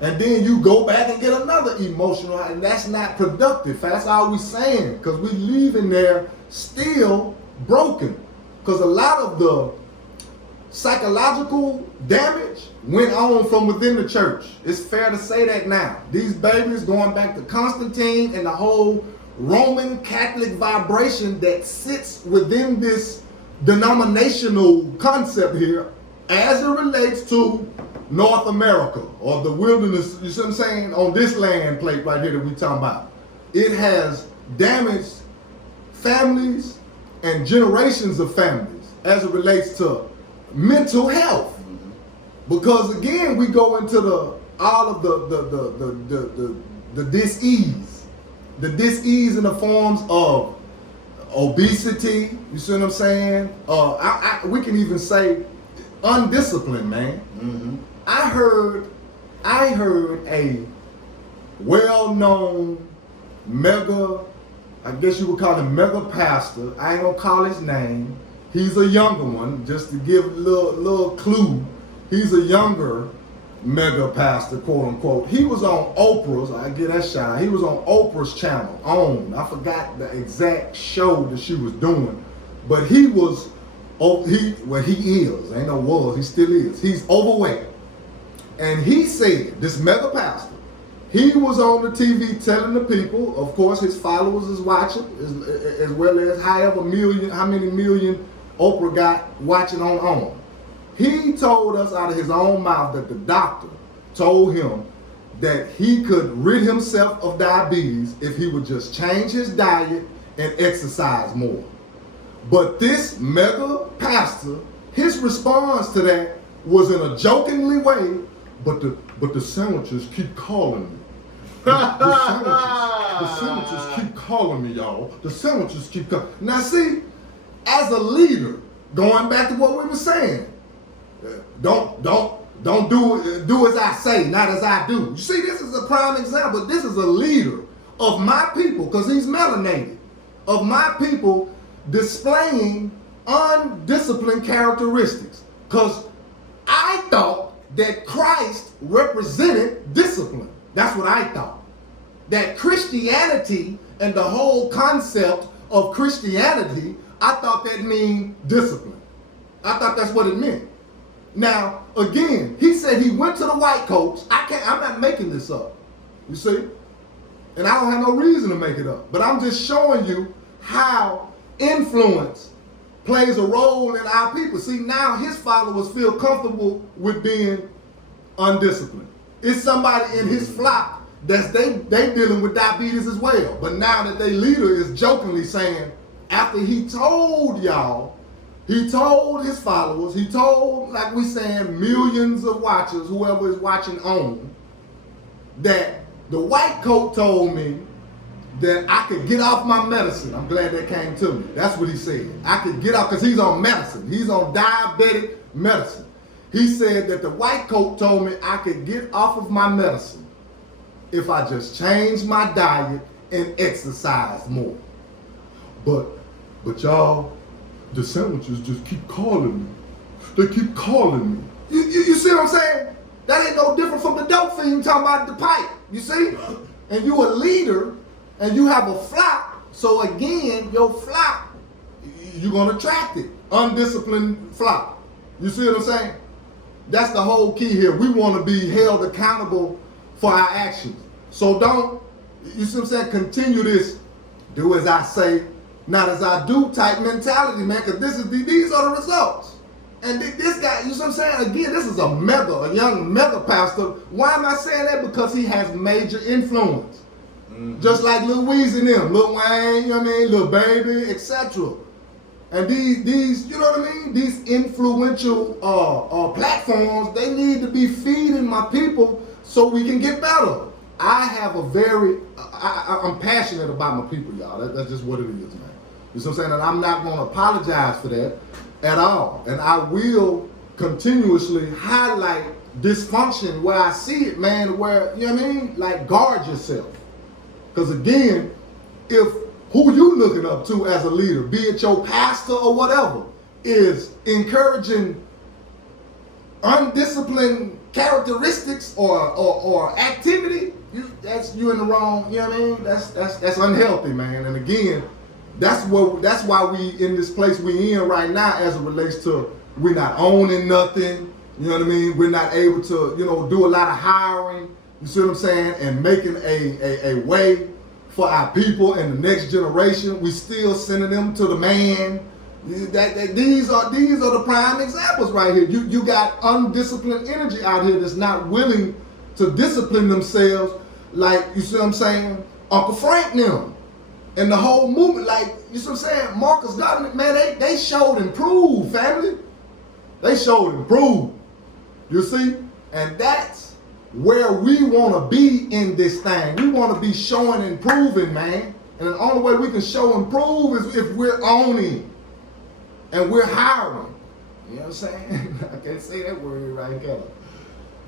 And then you go back and get another emotional high, and that's not productive. That's all we're saying, because we leaving there still broken. Because a lot of the psychological damage went on from within the church. It's fair to say that now. These babies, going back to Constantine and the whole Roman Catholic vibration that sits within this denominational concept here, as it relates to North America or the wilderness, you see what I'm saying, on this land plate right here that we talking about. It has damaged families and generations of families as it relates to mental health. Because again, we go into all of the dis-ease. The dis-ease in the forms of obesity, you see what I'm saying? We can even say undisciplined, man. I heard well-known mega, I guess you would call him mega pastor. I ain't gonna call his name. He's a younger one, just to give a little clue. He's a younger mega pastor, quote unquote. He was on Oprah's, I get that shout out. He was on Oprah's channel, I forgot the exact show that she was doing, but he was, he is, ain't no was, he still is. He's overweight. And he said, this mega pastor, he was on the TV telling the people, of course his followers is watching, as well as how many million Oprah got watching on. He told us out of his own mouth that the doctor told him that he could rid himself of diabetes if he would just change his diet and exercise more. But this mega pastor, his response to that was in a jokingly way, but the sandwiches keep calling me. The sandwiches keep calling me, y'all. The sandwiches keep calling. Now see, as a leader, going back to what we were saying, don't do as I say, not as I do. You see, this is a prime example. This is a leader of my people, because he's melanated, of my people displaying undisciplined characteristics. Because I thought that Christ represented discipline. That's what I thought. That Christianity and the whole concept of Christianity, I thought that mean discipline. I thought that's what it meant. Now, again, he said he went to the white coats. I'm not making this up. You see? And I don't have no reason to make it up. But I'm just showing you how influence plays a role in our people. See, now his followers feel comfortable with being undisciplined. It's somebody in his flock that's they dealing with diabetes as well. But now that their leader is jokingly saying, after he told y'all, he told his followers, he told, like we saying, millions of watchers, whoever is watching on, that the white coat told me that I could get off my medicine. I'm glad that came to me. That's what he said. I could get off, because he's on medicine. He's on diabetic medicine. He said that the white coat told me I could get off of my medicine if I just changed my diet and exercise more. But y'all, the sandwiches just keep calling me. They keep calling me. You see what I'm saying? That ain't no different from the dope fiend talking about the pipe. You see? And you a leader, and you have a flock. So again, your flock, you're gonna attract it. Undisciplined flock. You see what I'm saying? That's the whole key here. We want to be held accountable for our actions. So don't, you see what I'm saying? Continue this, do as I say, not as I do type mentality, man, because these are the results. And this guy, you see what I'm saying? Again, this is a young mega pastor. Why am I saying that? Because he has major influence. Mm-hmm. Just like Lil Weezy and them, Lil Wayne, you know what I mean, Lil Baby, etc. And these, you know what I mean? These influential platforms, they need to be feeding my people so we can get better. I have I'm passionate about my people, y'all. That's just what it is, man. You see what I'm saying? And I'm not going to apologize for that at all. And I will continuously highlight dysfunction where I see it, man, where, you know what I mean? Like, guard yourself. Because again, if who you looking up to as a leader, be it your pastor or whatever, is encouraging undisciplined characteristics or activity, that's you in the wrong, you know what I mean? That's unhealthy, man. And again, that's why we in this place we in right now as it relates to we're not owning nothing, you know what I mean? We're not able to, do a lot of hiring, you see what I'm saying? And making a way for our people and the next generation. We still sending them to the man. These are the prime examples right here. You got undisciplined energy out here that's not willing to discipline themselves, like, you see what I'm saying, Uncle Frank them. And the whole movement, like, you see what I'm saying, Marcus Garvey, man, they showed improved, family. They showed improved. You see? And that's where we want to be in this thing. We want to be showing improving, man. And the only way we can show improve is if we're owning and we're hiring. You know what I'm saying? I can't say that word right now.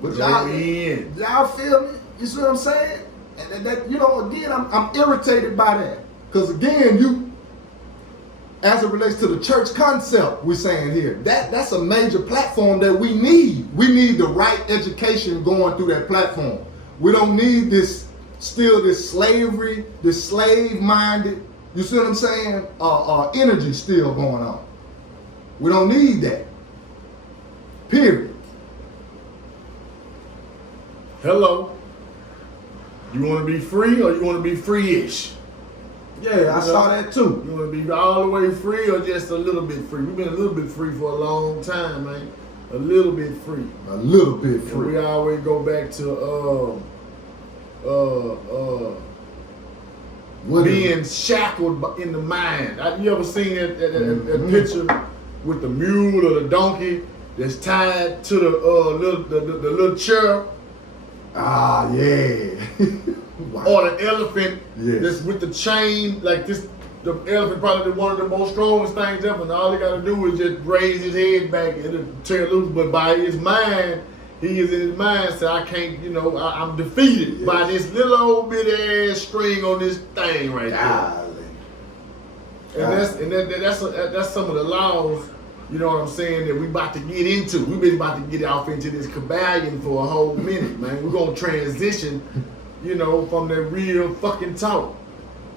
But y'all feel me? You see what I'm saying? And that, you know, again, I'm irritated by that. Because again, as it relates to the church concept, we're saying here, that's a major platform that we need. We need the right education going through that platform. We don't need this slavery, this slave-minded, you see what I'm saying, energy still going on. We don't need that. Period. Hello. You want to be free or you want to be free-ish? Yeah, I saw that too. You want to be all the way free or just a little bit free? We've been a little bit free for a long time, man. A little bit free. A little bit free. And we always go back to being shackled in the mind. You ever seen that picture with the mule or the donkey that's tied to the little chair? Ah, yeah. Wow. Or the elephant that's with the chain, like this. The elephant probably one of the most strongest things ever, and all he got to do is just raise his head back and it'll tear loose. But by his mind, he is in his mind, so I can't, I'm defeated by this little old bit ass string on this thing right there. And that's some of the laws, you know what I'm saying, that we about to get into. We've been about to get off into this Kybalion for a whole minute, man. We're gonna transition, from that real fucking talk.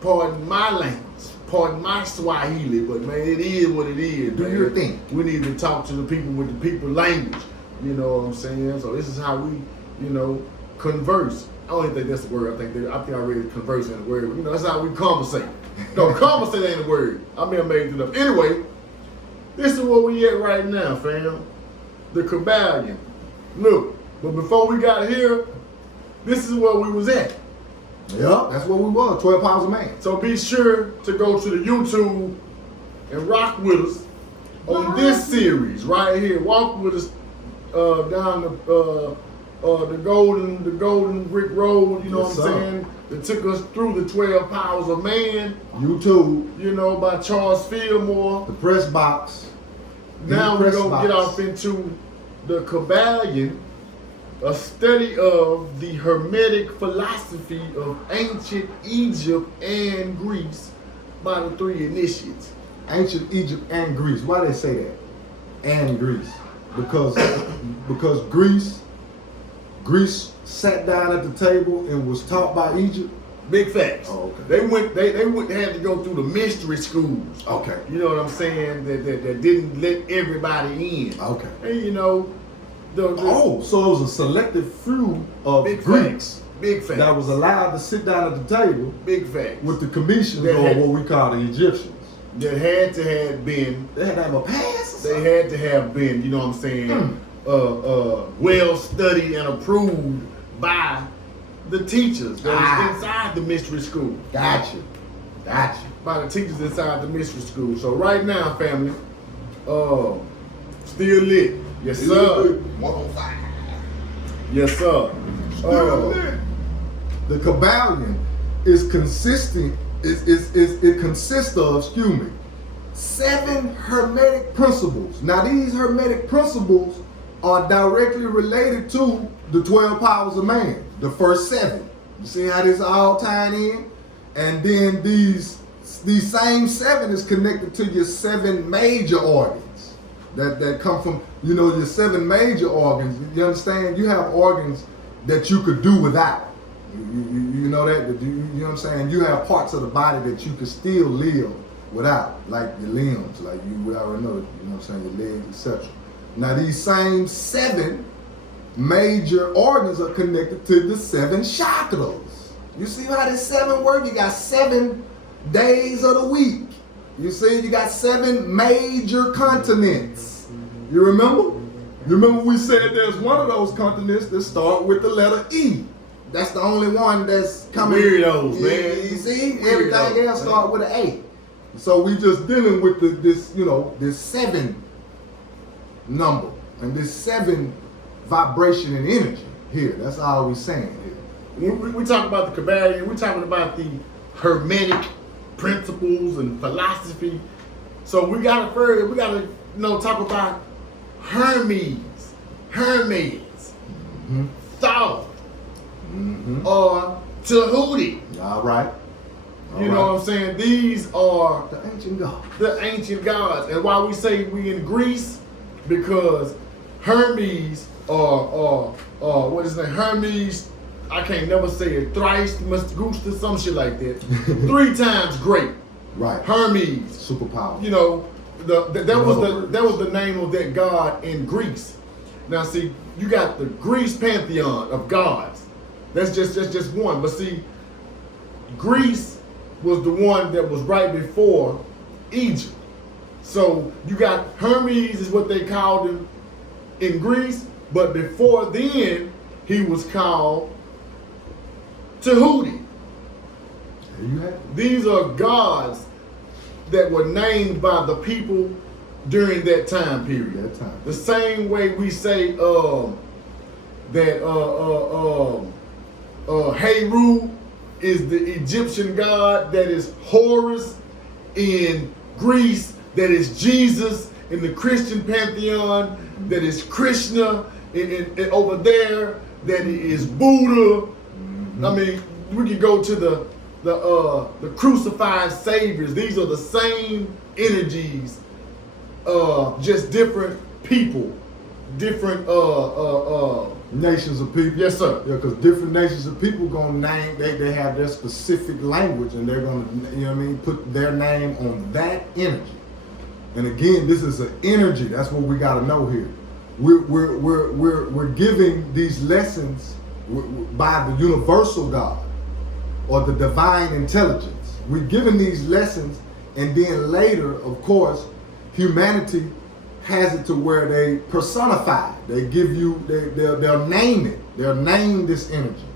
Pardon my language, pardon my Swahili, but man, it is what it is. Do your thing. We need to talk to the people with the people language. You know what I'm saying? So this is how we, converse. I don't even think that's the word. I think I read converse in the word. That's how we conversate. No, conversate ain't the word. I may have made it up. Anyway, this is where we at right now, fam. The Kybalion. Look, but before we got here, this is where we was at. Yep, that's what we was, 12 pounds a man. So be sure to go to the YouTube and rock with us on this series right here. Walk with us down the golden brick road, you know what I'm saying? That took us through the 12 Powers of Man. YouTube. By Charles Fillmore. The press box. Now we're going to get off into the Kybalion, a study of the Hermetic philosophy of ancient Egypt and Greece by the three initiates. Ancient Egypt and Greece. Why do they say that? And Greece. Because Greece sat down at the table and was taught by Egypt. Big facts. Oh, okay. They had to go through the mystery schools. Okay. You know what I'm saying? That didn't let everybody in. Okay. And so it was a selected few of big Greeks. Big facts. That was allowed to sit down at the table. Big facts. With the commissions, or what we call the Egyptians. That had to have been. They had to have a pass. They had to have been, you know what I'm saying, well studied and approved by the teachers that was inside the mystery school. Gotcha. By the teachers inside the mystery school. So right now, family, still lit. Yes, sir. 105. Yes, sir. The Kybalion is consistent. It consists of, 7 Hermetic principles. Now these Hermetic principles are directly related to the 12 powers of man, the first 7. You see how this all tied in? And then these same 7 is connected to your 7 major organs that come from, your 7 major organs. You understand? You have organs that you could do without. You know that? You know what I'm saying? You have parts of the body that you could still live without, like your limbs, like we already know, you know what I'm saying, your legs, etc. Now these same 7 major organs are connected to the 7 chakras. You see how this 7 work? You got 7 days of the week. You see, you got 7 major continents. You remember? Remember we said there's one of those continents that start with the letter E. That's the only one that's coming. Weirdos, man. You see, everything else start with an A. So we just dealing with this 7 number and this 7 vibration and energy here. That's all we're saying here. We talk about the Kybalion. We're talking about the Hermetic principles and philosophy. So we gotta talk about Hermes, thought, or Tahuti. All right. You know what I'm saying? These are the ancient gods. The ancient gods. And why we say we in Greece? Because Hermes what is his name? Hermes, I can't never say it, thrice Gusta, some shit like that. 3 times great. Right. Hermes. Superpower. You know, that was the name of that god in Greece. Now see, you got the Greece pantheon of gods. That's just one. But see, Greece was the one that was right before Egypt. So you got Hermes is what they called him in Greece, but before then he was called Tahuti. There you have it. These are gods that were named by the people during that time period. The same way we say that Heru is the Egyptian god, that is Horus in Greece, that is Jesus in the Christian pantheon, that is Krishna in over there, that is Buddha. I mean, we can go to the crucified saviors. These are the same energies, just different people, different nations of people. Yes, sir. Yeah, because different nations of people gonna name, they have their specific language, and they're gonna, you know what I mean, put their name on that energy. And again, this is an energy. That's what we got to know here. We're giving these lessons by the universal God or the divine intelligence. We're giving these lessons, and then later, of course, humanity has it to where they personify. They give you, they'll name it. They'll name this energy.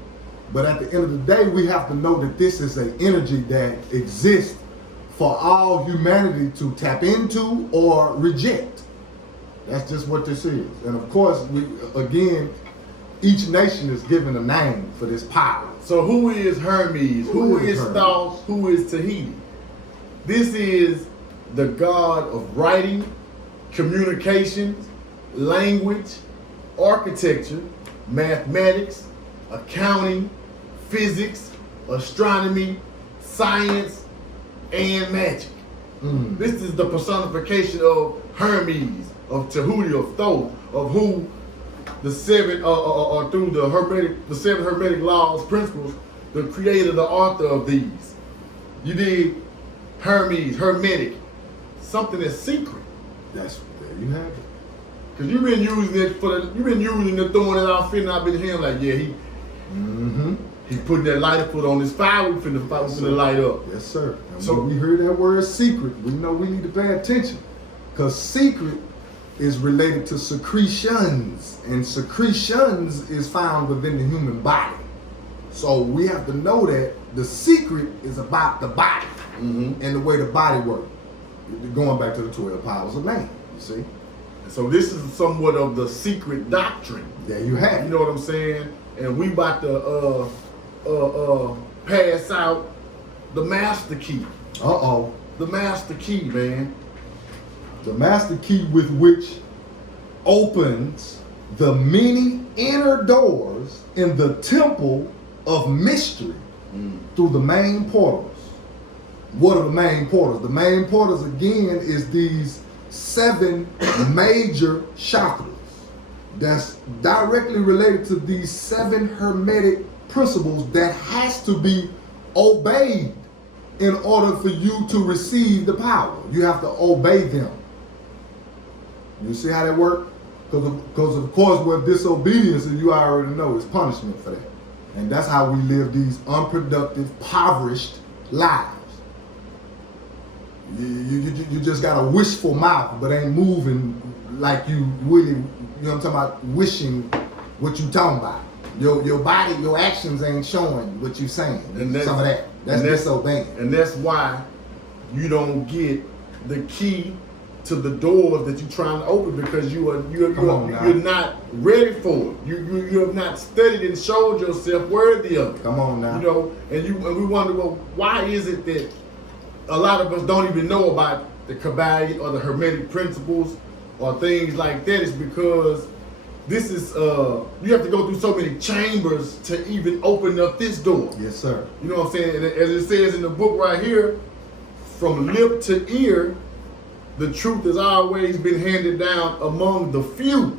But at the end of the day, we have to know that this is an energy that exists for all humanity to tap into or reject. That's just what this is. And of course, again, each nation is given a name for this power. So who is Hermes? Who is Thoth? Who is Tahiti? This is the god of writing, communications, language, architecture, mathematics, accounting, physics, astronomy, science, and magic. This is the personification of Hermes, of Tahuti, of Thoth, of who the seven, through the 7 Hermetic laws, principles, the creator, the author of these. You did Hermes, Hermetic, something that's secret. There you have it. Cause you've been using it throwing it out, fitting out in him like, yeah, he putting that lighter foot on his fire, we finna light up. Yes, sir. And so when we heard that word secret, we know we need to pay attention. Because secret is related to secretions. And secretions is found within the human body. So we have to know that the secret is about the body and the way the body works. Going back to the 12 powers of man, you see? So this is somewhat of the secret doctrine. There you have it. You know what I'm saying? And we about to pass out the master key. The master key, man. The master key with which opens the many inner doors in the temple of mystery through the main portals. What are the main portals? The main portals, again, is these 7 major chakras that's directly related to these 7 hermetic principles that has to be obeyed in order for you to receive the power. You have to obey them. You see how that works? Because of course, with disobedience, and you already know, is punishment for that. And that's how we live these unproductive, impoverished lives. You just got a wishful mouth, but ain't moving like you really, you know what I'm talking about, wishing what you talking about. Your body, your actions ain't showing what you saying. And some of that. That's disobeying. And that's why you don't get the key to the doors that you're trying to open, because you're not ready for it. You have not studied and showed yourself worthy of it. Come on now. You know, and we wonder, well, why is it that a lot of us don't even know about the Kybalion or the Hermetic principles or things like that? Is because this is you have to go through so many chambers to even open up this door. Yes, sir. You know what I'm saying? And as it says in the book right here, from lip to ear, the truth has always been handed down among the few.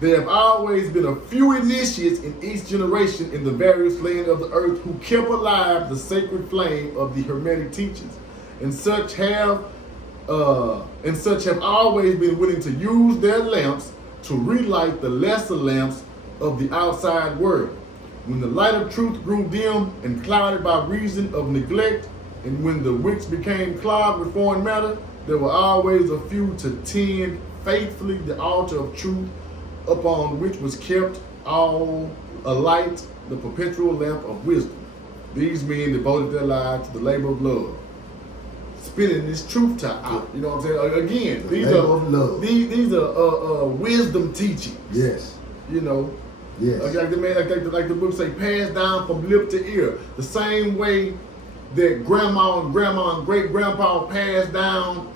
There have always been a few initiates in each generation in the various lands of the earth who kept alive the sacred flame of the Hermetic teachings, and such have always been willing to use their lamps to relight the lesser lamps of the outside world. When the light of truth grew dim and clouded by reason of neglect, and when the wicks became clogged with foreign matter, there were always a few to tend faithfully the altar of truth, upon which was kept all alight the perpetual lamp of wisdom. These men devoted their lives to the labor of love, spinning this truth out. You know what I'm saying? Again, these are wisdom teachings. Yes. You know. Yes. Like the book say, passed down from lip to ear. The same way that grandma and great grandpa passed down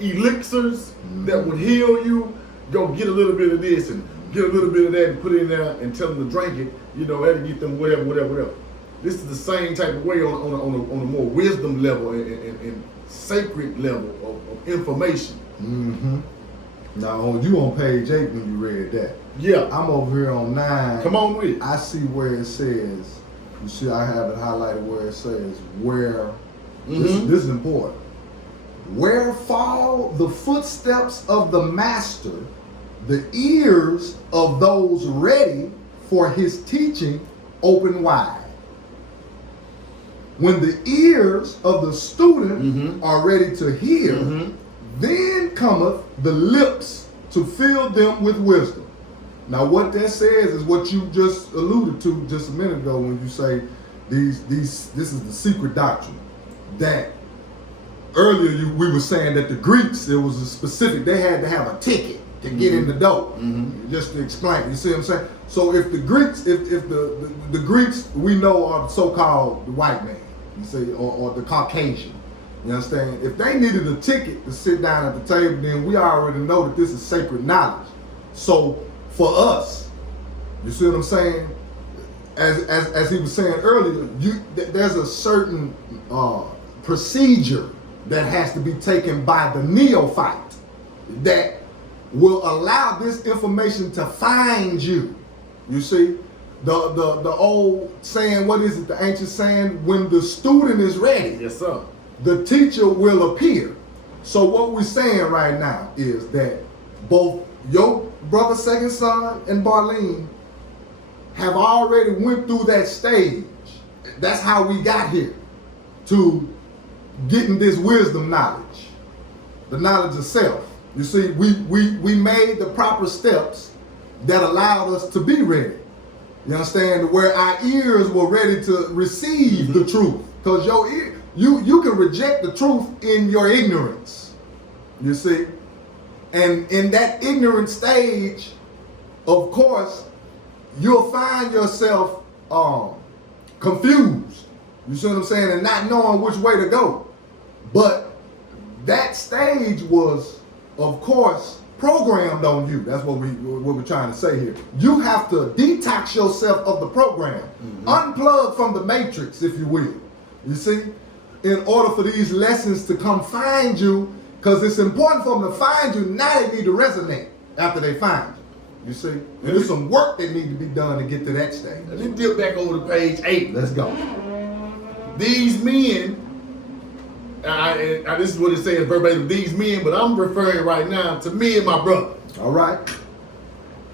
elixirs that would heal you. Go get a little bit of this and get a little bit of that and put it in there and tell them to drink it. You know, that'll get them whatever. This is the same type of way on a more wisdom level and sacred level of information. Now, you on page 8 when you read that. Yeah. I'm over here on 9. Come on with it. I see where it says, you see I have it highlighted where it says, where, this is important. Where fall the footsteps of the master, the ears of those ready for his teaching open wide. When the ears of the student are ready to hear, then cometh the lips to fill them with wisdom. Now what that says is what you just alluded to just a minute ago when you say this is the secret doctrine. That earlier we were saying that the Greeks, it was a specific, they had to have a ticket to get in the door. Just to explain, you see what I'm saying? So if the Greeks, if the Greeks we know are the so-called the white man, you see, or the Caucasian, you understand? If they needed a ticket to sit down at the table, then we already know that this is sacred knowledge. So for us, you see what I'm saying? As he was saying earlier, there's a certain procedure that has to be taken by the neophyte that will allow this information to find you. You see, the old saying, what is it? The ancient saying, when the student is ready, yes sir, the teacher will appear. So what we're saying right now is that both your brother second son and Barlene have already went through that stage. That's how we got here, to getting this wisdom knowledge, the knowledge of self. You see, we made the proper steps that allowed us to be ready. You understand? Where our ears were ready to receive the truth. Because your ear, you can reject the truth in your ignorance. You see? And in that ignorant stage, of course, you'll find yourself confused. You see what I'm saying? And not knowing which way to go. But that stage was, of course, programmed on you. That's what we're trying to say here. You have to detox yourself of the program. Unplug from the matrix, if you will. You see? In order for these lessons to come find you, because it's important for them to find you, now they need to resonate after they find you. You see? And there's some work that needs to be done to get to that stage. Let's dip back over to page 8. Let's go. These men, this is what it says verbatim, these men, but I'm referring right now to me and my brother. All right.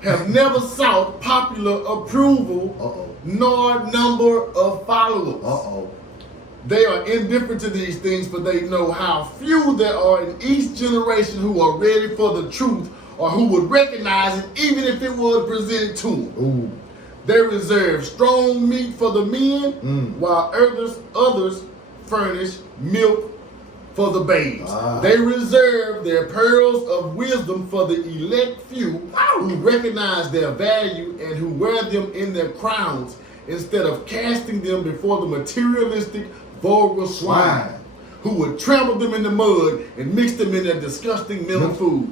Have never sought popular approval nor number of followers. They are indifferent to these things, for they know how few there are in each generation who are ready for the truth or who would recognize it even if it was presented to them. They reserve strong meat for the men, while others furnish milk for the babes. They reserve their pearls of wisdom for the elect few who recognize their value and who wear them in their crowns instead of casting them before the materialistic, vulgar swine who would trample them in the mud and mix them in their disgusting milk food.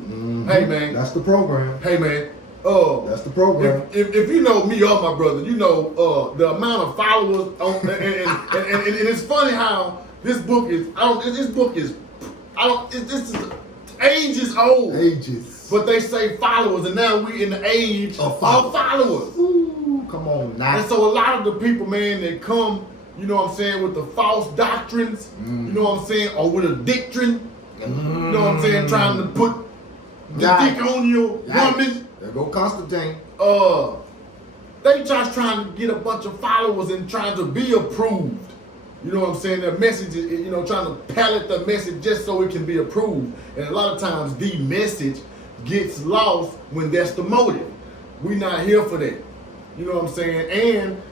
Hey man. That's the program. Hey man. That's the program. If you know me or my brother, you know the amount of followers on, and it's funny how this book is. This is ages old. Ages. But they say followers, and now we in the age of followers. Ooh, come on now. And so a lot of the people, man, that come, you know what I'm saying, with the false doctrines, you know what I'm saying, or with a doctrine, you know what I'm saying, trying to put the dick on your woman. There go Constantine. They just trying to get a bunch of followers and trying to be approved. You know what I'm saying? Their message is, you know, trying to pallet the message just so it can be approved. And a lot of times the message gets lost when that's the motive. We not here for that. You know what I'm saying? And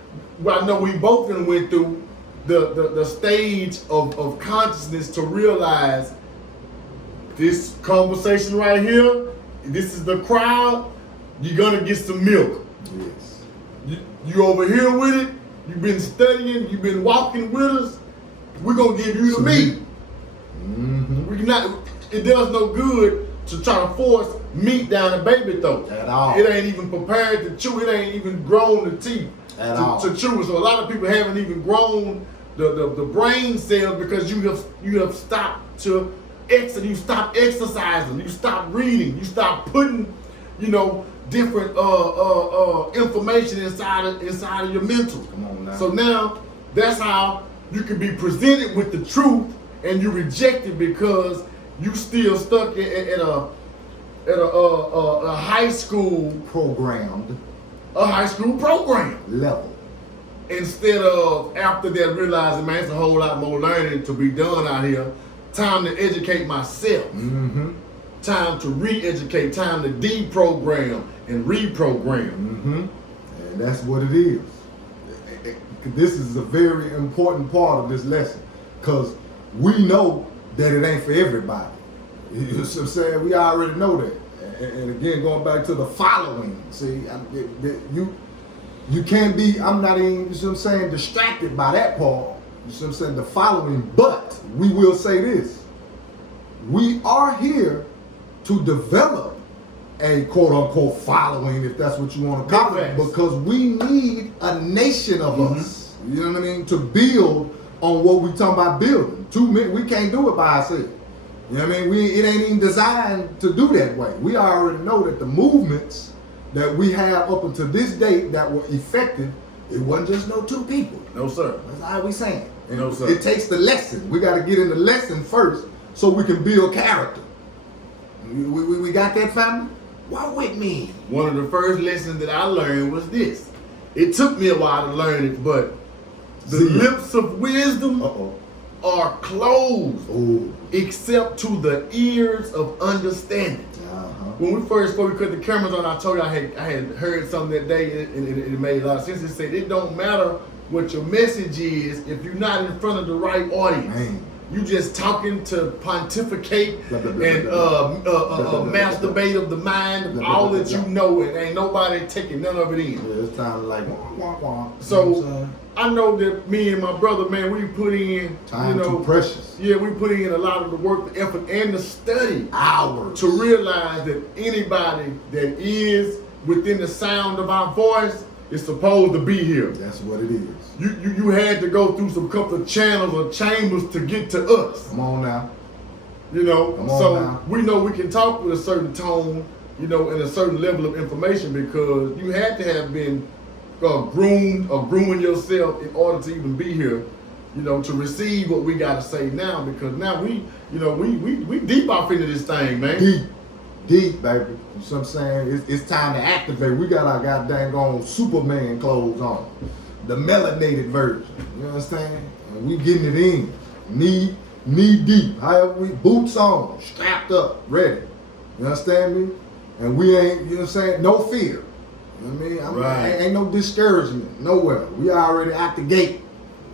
I know we both done went through the stage of consciousness to realize this conversation right here, this is the crowd, you're gonna get some milk. Yes. You over here with it, you've been studying, you've been walking with us, we're gonna give you the meat. It does no good to try to force meat down a baby throat. At all. It ain't even prepared to chew, it ain't even grown the teeth to chew. So a lot of people haven't even grown the brain cells because you have stopped to you stop exercising, you stop reading, you stop putting, you know, different information inside of your mental. Come on now. So now that's how you can be presented with the truth and you reject it because you still stuck at a high school Programmed program. level. Instead of after that realizing, man, it's a whole lot more learning to be done out here. Time to educate myself. Time to re-educate. Time to deprogram and reprogram. And that's what it is. This is a very important part of this lesson because we know that it ain't for everybody. You know what I'm saying? We already know that. And again, going back to the following, see, you can't be, I'm not even, you know what I'm saying, distracted by that part. You know what I'm saying? The following, but we will say this. We are here to develop a quote unquote following, if that's what you want to call it, because we need a nation of us, you know what I mean, to build on what we talking about building. We can't do it by ourselves. You know what I mean? It ain't even designed to do that way. We already know that the movements that we have up until this date that were effective, it wasn't just no two people. No, sir. That's all we saying. And no, sir. It takes the lesson. We got to get in the lesson first so we can build character. We got that, family? Walk with me. One of the first lessons that I learned was this. It took me a while to learn it, but the lips of wisdom are closed except to the ears of understanding. When we first spoke, we cut the cameras on, I told you I had heard something that day and it made a lot of sense. It said it don't matter what your message is if you're not in front of the right audience. Man. You just talking to pontificate and masturbate of the mind, all that you know, and ain't nobody taking none of it in. Yeah, it's time to like wah, wah. So I know that me and my brother, man, we put in time too precious. Yeah, we put in a lot of the work, the effort, and the study hours to realize that anybody that is within the sound of our voice is supposed to be here. That's what it is. You had to go through some couple of channels or chambers to get to us. Come on now. You know, now. We know we can talk with a certain tone, you know, and a certain level of information because you had to have been groomed or grooming yourself in order to even be here, you know, to receive what we got to say now because now we deep off into this thing, man. Deep, baby. You know what I'm saying? It's time to activate. We got our goddamn on Superman clothes on. The melanated version. You understand? And we getting it in. Knee deep. However we boots on, strapped up, ready. You understand me? And we ain't, you know what I'm saying? No fear. You know what I mean? Right. Ain't no discouragement nowhere. We already out the gate.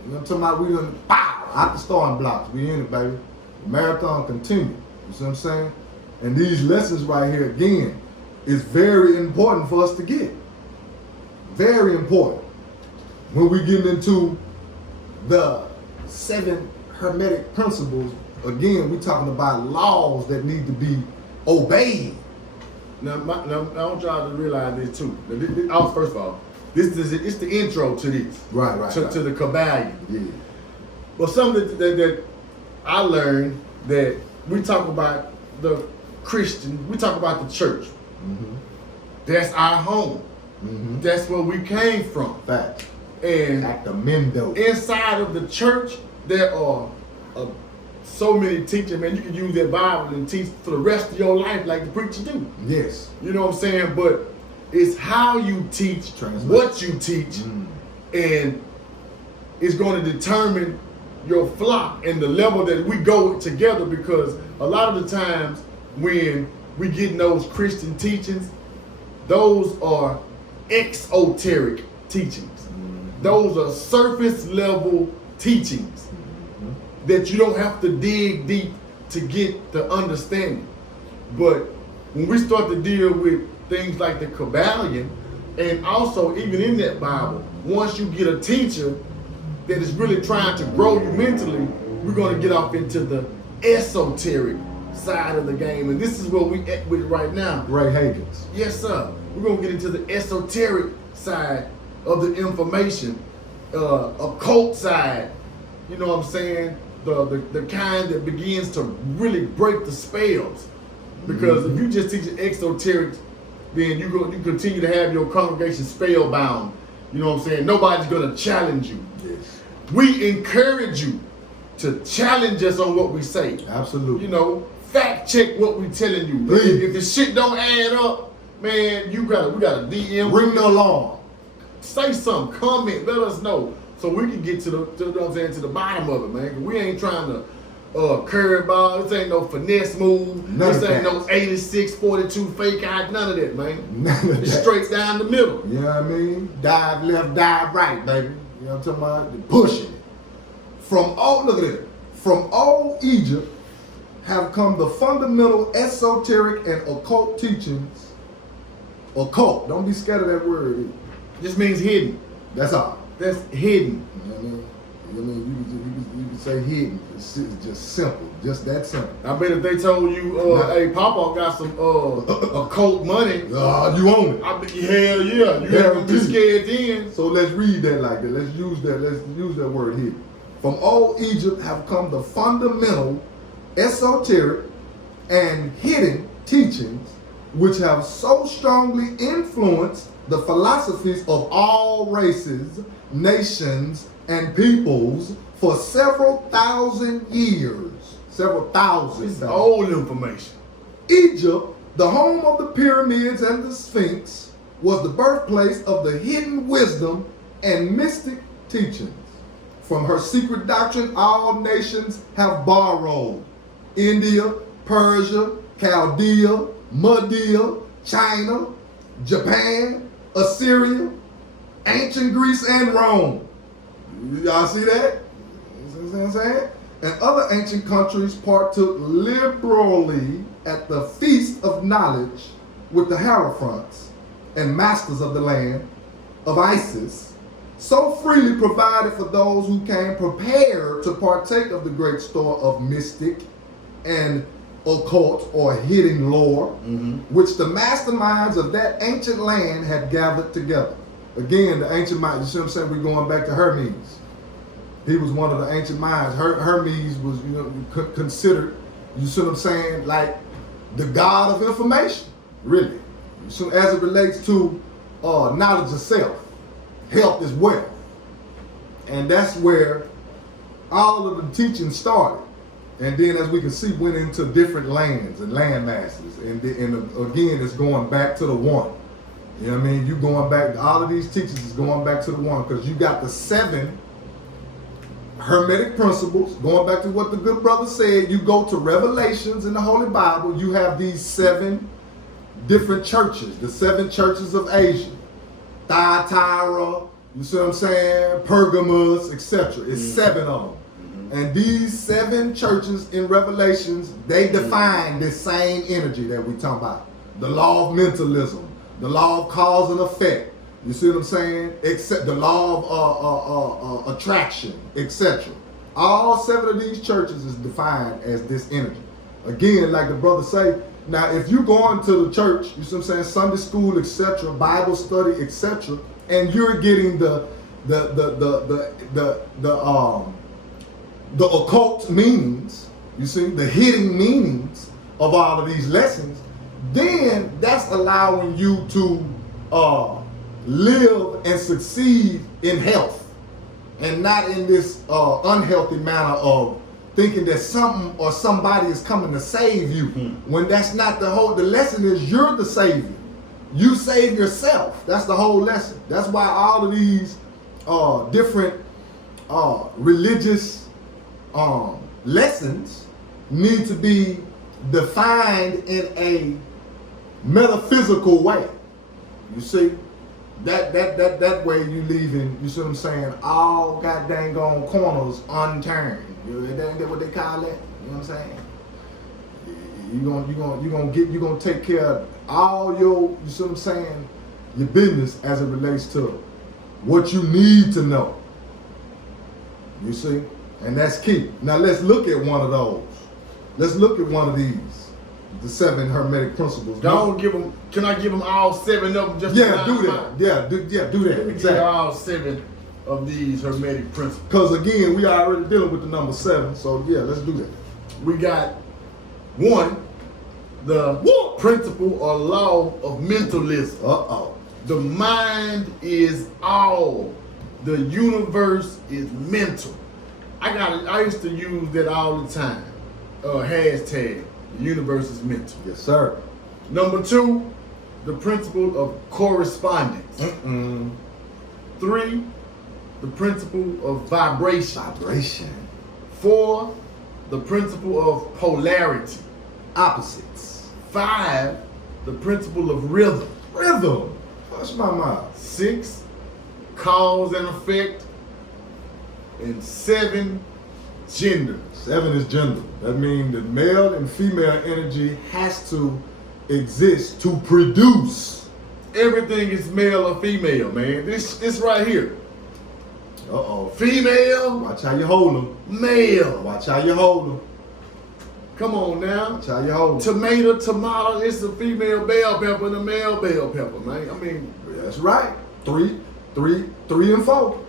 You know what I'm talking about? We done out the starting blocks. We in it, baby. The marathon continue. You see what I'm saying? And these lessons right here, again, is very important for us to get. Very important. When we get into the 7 hermetic principles, again, we're talking about laws that need to be obeyed. Now, I want y'all to realize this too. First of all, it's the intro to this. Right. To the Kybalion. Yeah. But something that I learned, that we talk about the Christian, we talk about the church. Mm-hmm. That's our home. Mm-hmm. That's where we came from. Facts. And Actamendo. inside of the church, there are so many teachers, man. You can use that Bible and teach for the rest of your life like the preacher do. Yes. You know what I'm saying? But it's how you teach, what you teach, and it's going to determine your flock and the level that we go together, because a lot of the times when we get those Christian teachings, those are exoteric teachings. Those are surface level teachings that you don't have to dig deep to get the understanding. But when we start to deal with things like the Kybalion, and also even in that Bible, once you get a teacher that is really trying to grow you mentally, we're going to get off into the esoteric side of the game. And this is where we at with it right now. Ray Higgins. Yes, sir. We're going to get into the esoteric side of the information, occult side, you know what I'm saying? The kind that begins to really break the spells. Because if you just teach exoteric, then you continue to have your congregation spellbound. You know what I'm saying? Nobody's going to challenge you. Yes. We encourage you to challenge us on what we say. Absolutely. You know, fact check what we telling you. If the shit don't add up, man, we got a DM. Ring the alarm. Say something, comment, let us know, so we can get to the bottom of it, man. We ain't trying to curve ball. This ain't no finesse move. This ain't no 86-42 fake out. None of that, man. None of It's that. straight down the middle. You know what I mean? Dive left, dive right, baby. You know what I'm talking about? Pushing it. Look at it. From old Egypt have come the fundamental esoteric and occult teachings. Occult. Don't be scared of that word. Just means hidden. That's all. That's hidden. You know what I mean? You can say hidden. It's just simple. Just that simple. I bet if they told you, hey, Papa got some occult money, you own it. I bet hell yeah. You have to be scared then. So let's read that like that. Let's use that word hidden. From old Egypt have come the fundamental, esoteric, and hidden teachings which have so strongly influenced the philosophies of all races, nations, and peoples for several thousand years. Several thousand. It's old information. Egypt, the home of the pyramids and the Sphinx, was the birthplace of the hidden wisdom and mystic teachings. From her secret doctrine, all nations have borrowed. India, Persia, Chaldea, Media, China, Japan, Assyria, ancient Greece, and Rome. Y'all see that? You see what I'm saying? And other ancient countries partook liberally at the feast of knowledge with the hierophants and masters of the land of Isis, so freely provided for those who came prepared to partake of the great store of mystic and occult or hidden lore, which the masterminds of that ancient land had gathered together. Again, the ancient minds, you see what I'm saying? We're going back to Hermes. He was one of the ancient minds. Hermes was, considered, you see what I'm saying, like the god of information, really. So as it relates to knowledge of self, health is wealth. And that's where all of the teaching started. And then, as we can see, went into different lands and land masses. And again, it's going back to the one. You know what I mean? You going back, all of these teachings is going back to the one, because you got the 7 Hermetic principles. Going back to what the good brother said, you go to Revelations in the Holy Bible, you have these 7 different churches, the 7 churches of Asia. Thyatira, you see what I'm saying? Pergamos, etc. It's 7 of them. And these 7 churches in Revelations, they define this same energy that we talk about. The law of mentalism, the law of cause and effect. You see what I'm saying? Except the law of attraction, etc. All 7 of these churches is defined as this energy. Again, like the brother say, Now, if you going to the church, you see what I'm saying, Sunday school, etc., Bible study, etc., and you're getting the occult meanings, you see, the hidden meanings of all of these lessons, then that's allowing you to live and succeed in health, and not in this unhealthy manner of thinking that something or somebody is coming to save you, when that's not the lesson is you're the savior. You save yourself. That's the whole lesson. That's why all of these different religious lessons need to be defined in a metaphysical way. You see? That way you leaving, you see what I'm saying, all goddamn gone corners unturned. Ain't that what they call it? You know what I'm saying? You're gonna take care of all your, you see what I'm saying, your business as it relates to what you need to know. You see? And that's key. Now let's look at one of those. Let's look at one of these. The 7 Hermetic principles. Don't give them. Can I give them all 7 of them? Just do that. Yeah, do that. Let me get all 7 of these Hermetic principles. Because again, we are already dealing with the number 7. So yeah, let's do that. We got 1, the principle or law of mentalism. The mind is all. The universe is mental. I used to use that all the time. Hashtag. The universe is mental. Yes, sir. Number 2, the principle of correspondence. 3, the principle of vibration. 4, the principle of polarity. Opposites. 5, the principle of rhythm. Touch my mouth. 6, cause and effect. And 7, gender. 7 is gender. That means the male and female energy has to exist to produce. Everything is male or female, man. This right here. Female. Watch how you hold them. Male. Watch how you hold them. Come on now. Watch how you hold them. Tomato, it's a female bell pepper and a male bell pepper, man. I mean, that's right. 3 and 4.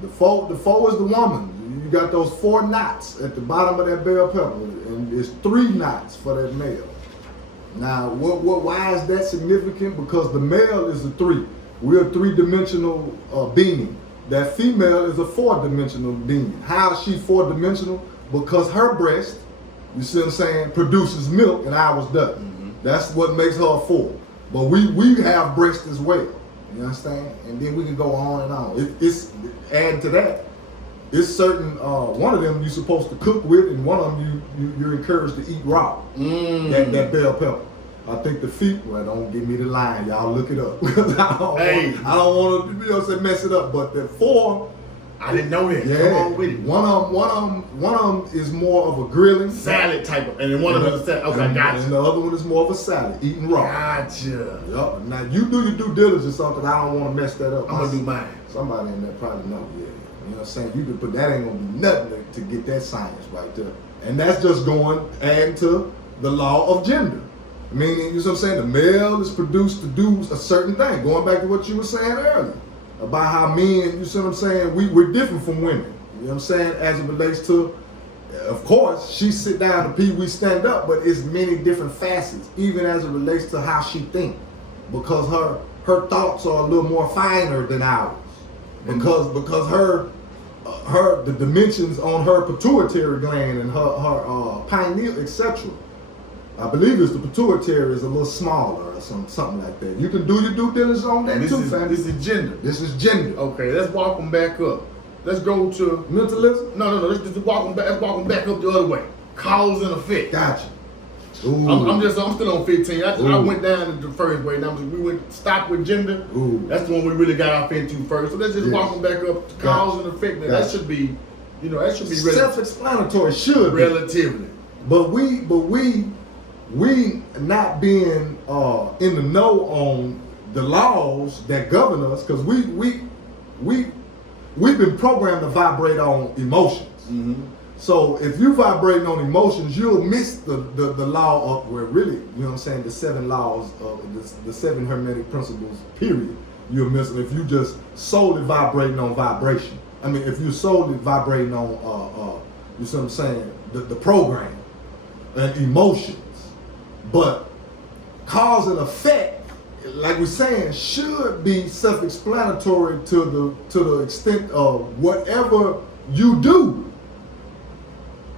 The four is the woman. You got those 4 knots at the bottom of that bell pepper, and it's 3 knots for that male. Now, why is that significant? Because the male is a 3. We're a 3-dimensional being. That female is a 4-dimensional being. How is she 4-dimensional? Because her breast, you see what I'm saying, produces milk and ours doesn't. That's what makes her a 4. But we have breasts as well. You understand? And then we can go on and on. It's adding to that. It's certain one of them you're supposed to cook with, and one of them you're encouraged to eat raw. That bell pepper. I think the feet. Well, don't give me the line, y'all. Look it up. I don't want to mess it up. But the 4. I didn't know that. Yeah. Come on with it. One of them is more of a grilling salad type of, and then one of them is a salad. Okay, gotcha. And the other one is more of a salad, eating raw. Gotcha. Yup. Now you do your due diligence on something. I don't want to mess that up. I'm gonna do mine. Somebody in there probably know. Yeah. You know what I'm saying? You can put that, ain't gonna be nothing to get that science right there. And that's just adding to the law of gender. Meaning, you know what I'm saying? The male is produced to do a certain thing. Going back to what you were saying earlier about how men, you see what I'm saying? We're different from women. You know what I'm saying? As it relates to, of course, she sit down to pee, we stand up, but it's many different facets, even as it relates to how she think. Because her thoughts are a little more finer than ours. Because the dimensions on her pituitary gland and her pineal, etc. I believe it's the pituitary is a little smaller or something like that. You can do your due diligence on that too, fam. This is gender. This is gender. Okay, let's walk them back up. Let's go to mentalism. No. Let's just walk them back. Let's walk them back up the other way. Cause and effect. Gotcha. I'm still on 15. I went down the first way. Now we stopped with gender. That's the one we really got off into first. So let's just walk them back up to cause and effect. Now, that should be, self-explanatory. Should relatively. But we not being in the know on the laws that govern us, because we've been programmed to vibrate on emotions. So if you vibrating on emotions, you'll miss the law of, where really, you know what I'm saying, the 7 laws of the 7 hermetic principles, period. You'll miss them if you just solely vibrating on vibration. I mean, if you're solely vibrating on, you see what I'm saying, the program and emotions. But cause and effect, like we're saying, should be self-explanatory to the extent of whatever you do.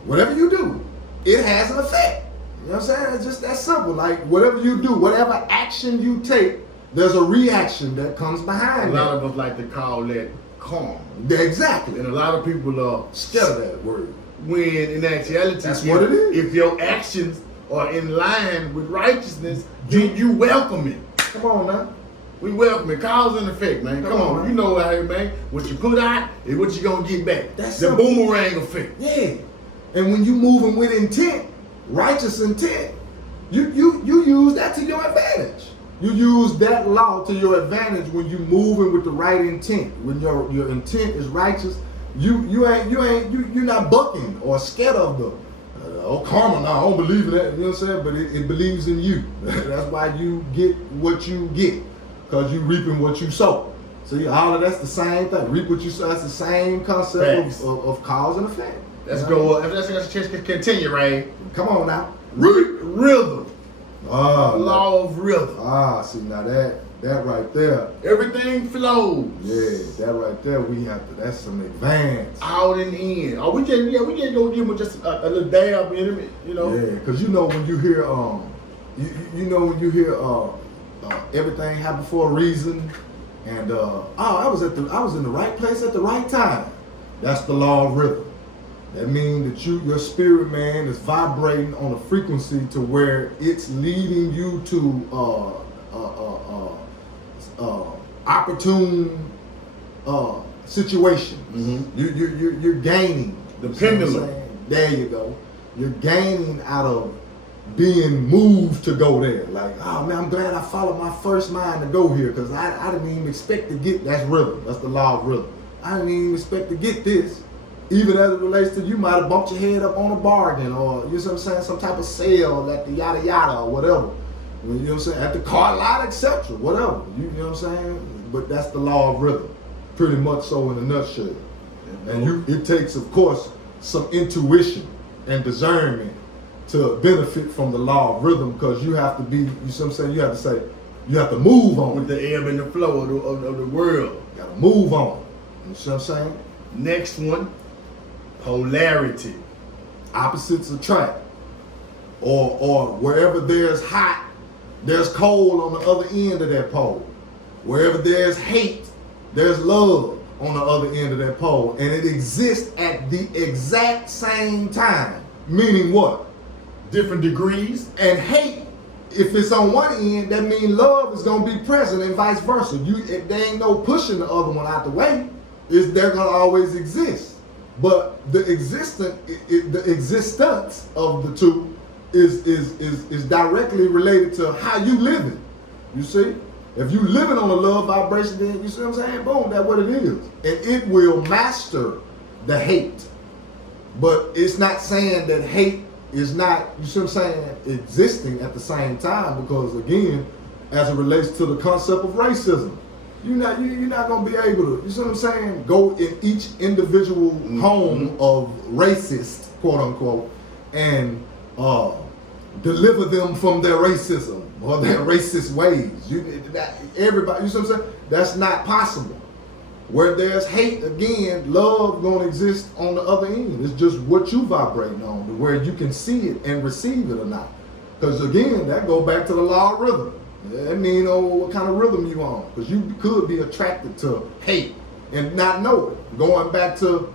Whatever you do, it has an effect. You know what I'm saying? It's just that simple. Like, whatever you do, whatever action you take, there's a reaction that comes behind it. A lot of us like to call that karma. Yeah, exactly. And a lot of people are Scared of that word. when in actuality, That's what it is. If your actions are in line with righteousness, then you welcome it. Come on now. We welcome it. Cause and effect, man. Come on. man. You know out here, man. What you put out is what you gonna get back. That's the simple. boomerang effect. Yeah. And when you moving with intent, righteous intent, you use that to your advantage. You use that law to your advantage when you moving with the right intent. When your intent is righteous, you're not bucking or scared of the karma. No, I don't believe in that. You know what I'm saying? But it believes in you. That's why you get what you get, because you reaping what you sow. See, all of that's the same thing. Reap what you sow. That's the same concept of cause and effect. Let's go. Let's continue, Ray. Come on now. Rhythm. Law of rhythm. See now that right there. Everything flows. Yeah, that right there. We have to. That's some advance. Out and in. Oh, we can't go give them just a little dab in it, you know. Yeah, because you know when you hear everything happened for a reason, and I was in the right place at the right time. That's the law of rhythm. That means that your spirit, man, is vibrating on a frequency to where it's leading you to opportune situations. Mm-hmm. You're gaining. The pendulum. There you go. You're gaining out of being moved to go there. Like, oh man, I'm glad I followed my first mind to go here, because I didn't even expect to get, that's rhythm. That's the law of rhythm. I didn't even expect to get this. Even as it relates to, you might have bumped your head up on a bargain, or you know what I'm saying, some type of sale at the yada yada or whatever. You know what I'm saying, at the car lot, etc. Whatever. You know what I'm saying? But that's the law of rhythm, pretty much so in a nutshell. And it takes, of course, some intuition and discernment to benefit from the law of rhythm, because you have to be, you know what I'm saying, you have to move on. With the ebb and the flow of the world. You gotta move on. You see what I'm saying? Next one, polarity. Opposites attract. Or wherever there's hot, there's cold on the other end of that pole. Wherever there's hate, there's love on the other end of that pole. And it exists at the exact same time. Meaning what? Different degrees. And hate, if it's on one end, that means love is going to be present, and vice versa. There ain't no pushing the other one out the way. They're going to always exist. But the existence of the two is directly related to how you living. You see? If you living on a love vibration, then you see what I'm saying? Boom, that's what it is. And it will master the hate. But it's not saying that hate is not, you see what I'm saying, existing at the same time, because again, as it relates to the concept of racism, you're not gonna be able to, you see what I'm saying, go in each individual home of racist, quote unquote, and deliver them from their racism or their racist ways. Everybody, you see what I'm saying? That's not possible. Where there's hate, again, love gonna exist on the other end. It's just what you vibrating on, to where you can see it and receive it or not. Because again, that goes back to the law of rhythm. That means what kind of rhythm you on. Because you could be attracted to hate and not know it. Going back to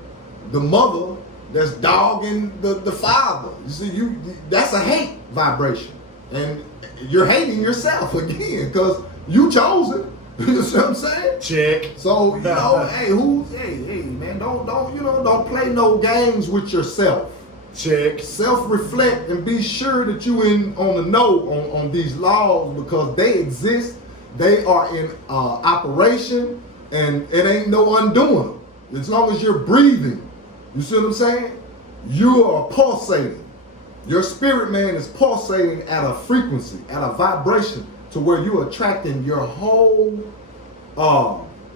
the mother that's dogging the father. You see, that's a hate vibration. And you're hating yourself again, because you chose it. You see what I'm saying? Check. So, hey, man, don't play no games with yourself. Check. Self-reflect and be sure that you on the know on these laws, because they exist, they are in operation, and it ain't no undoing them. As long as you're breathing, you see what I'm saying? You are pulsating. Your spirit man is pulsating at a frequency, at a vibration, to where you're attracting your whole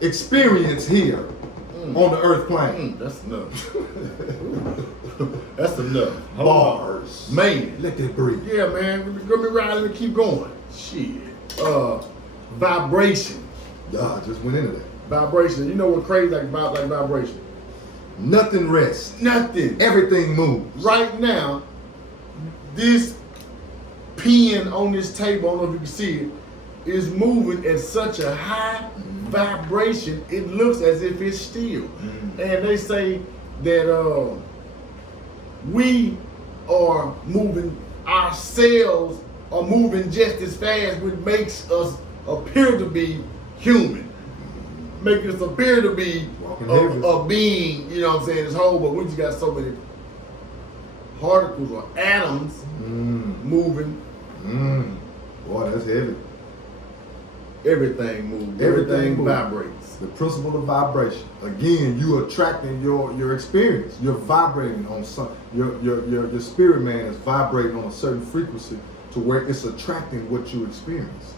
experience here on the earth plane. That's enough. That's enough. Bars. Man. Let that breathe. Yeah, man. Let me ride and keep going. Shit. Vibration. Yeah, just went into that. Vibration. You know what crazy like vibration? Nothing rests. Nothing. Everything moves. Right now, this pen on this table, I don't know if you can see it, is moving at such a high vibration, it looks as if it's still. And they say that we are moving, our cells are moving just as fast, which makes us appear to be human. Making us appear to be a being, you know what I'm saying, this whole, but we just got so many particles or atoms moving. Boy, that's heavy. Everything moves. Everything moves. Vibrates. The principle of vibration. Again, you attracting your experience. You're vibrating on some. Your spirit man is vibrating on a certain frequency to where it's attracting what you experience.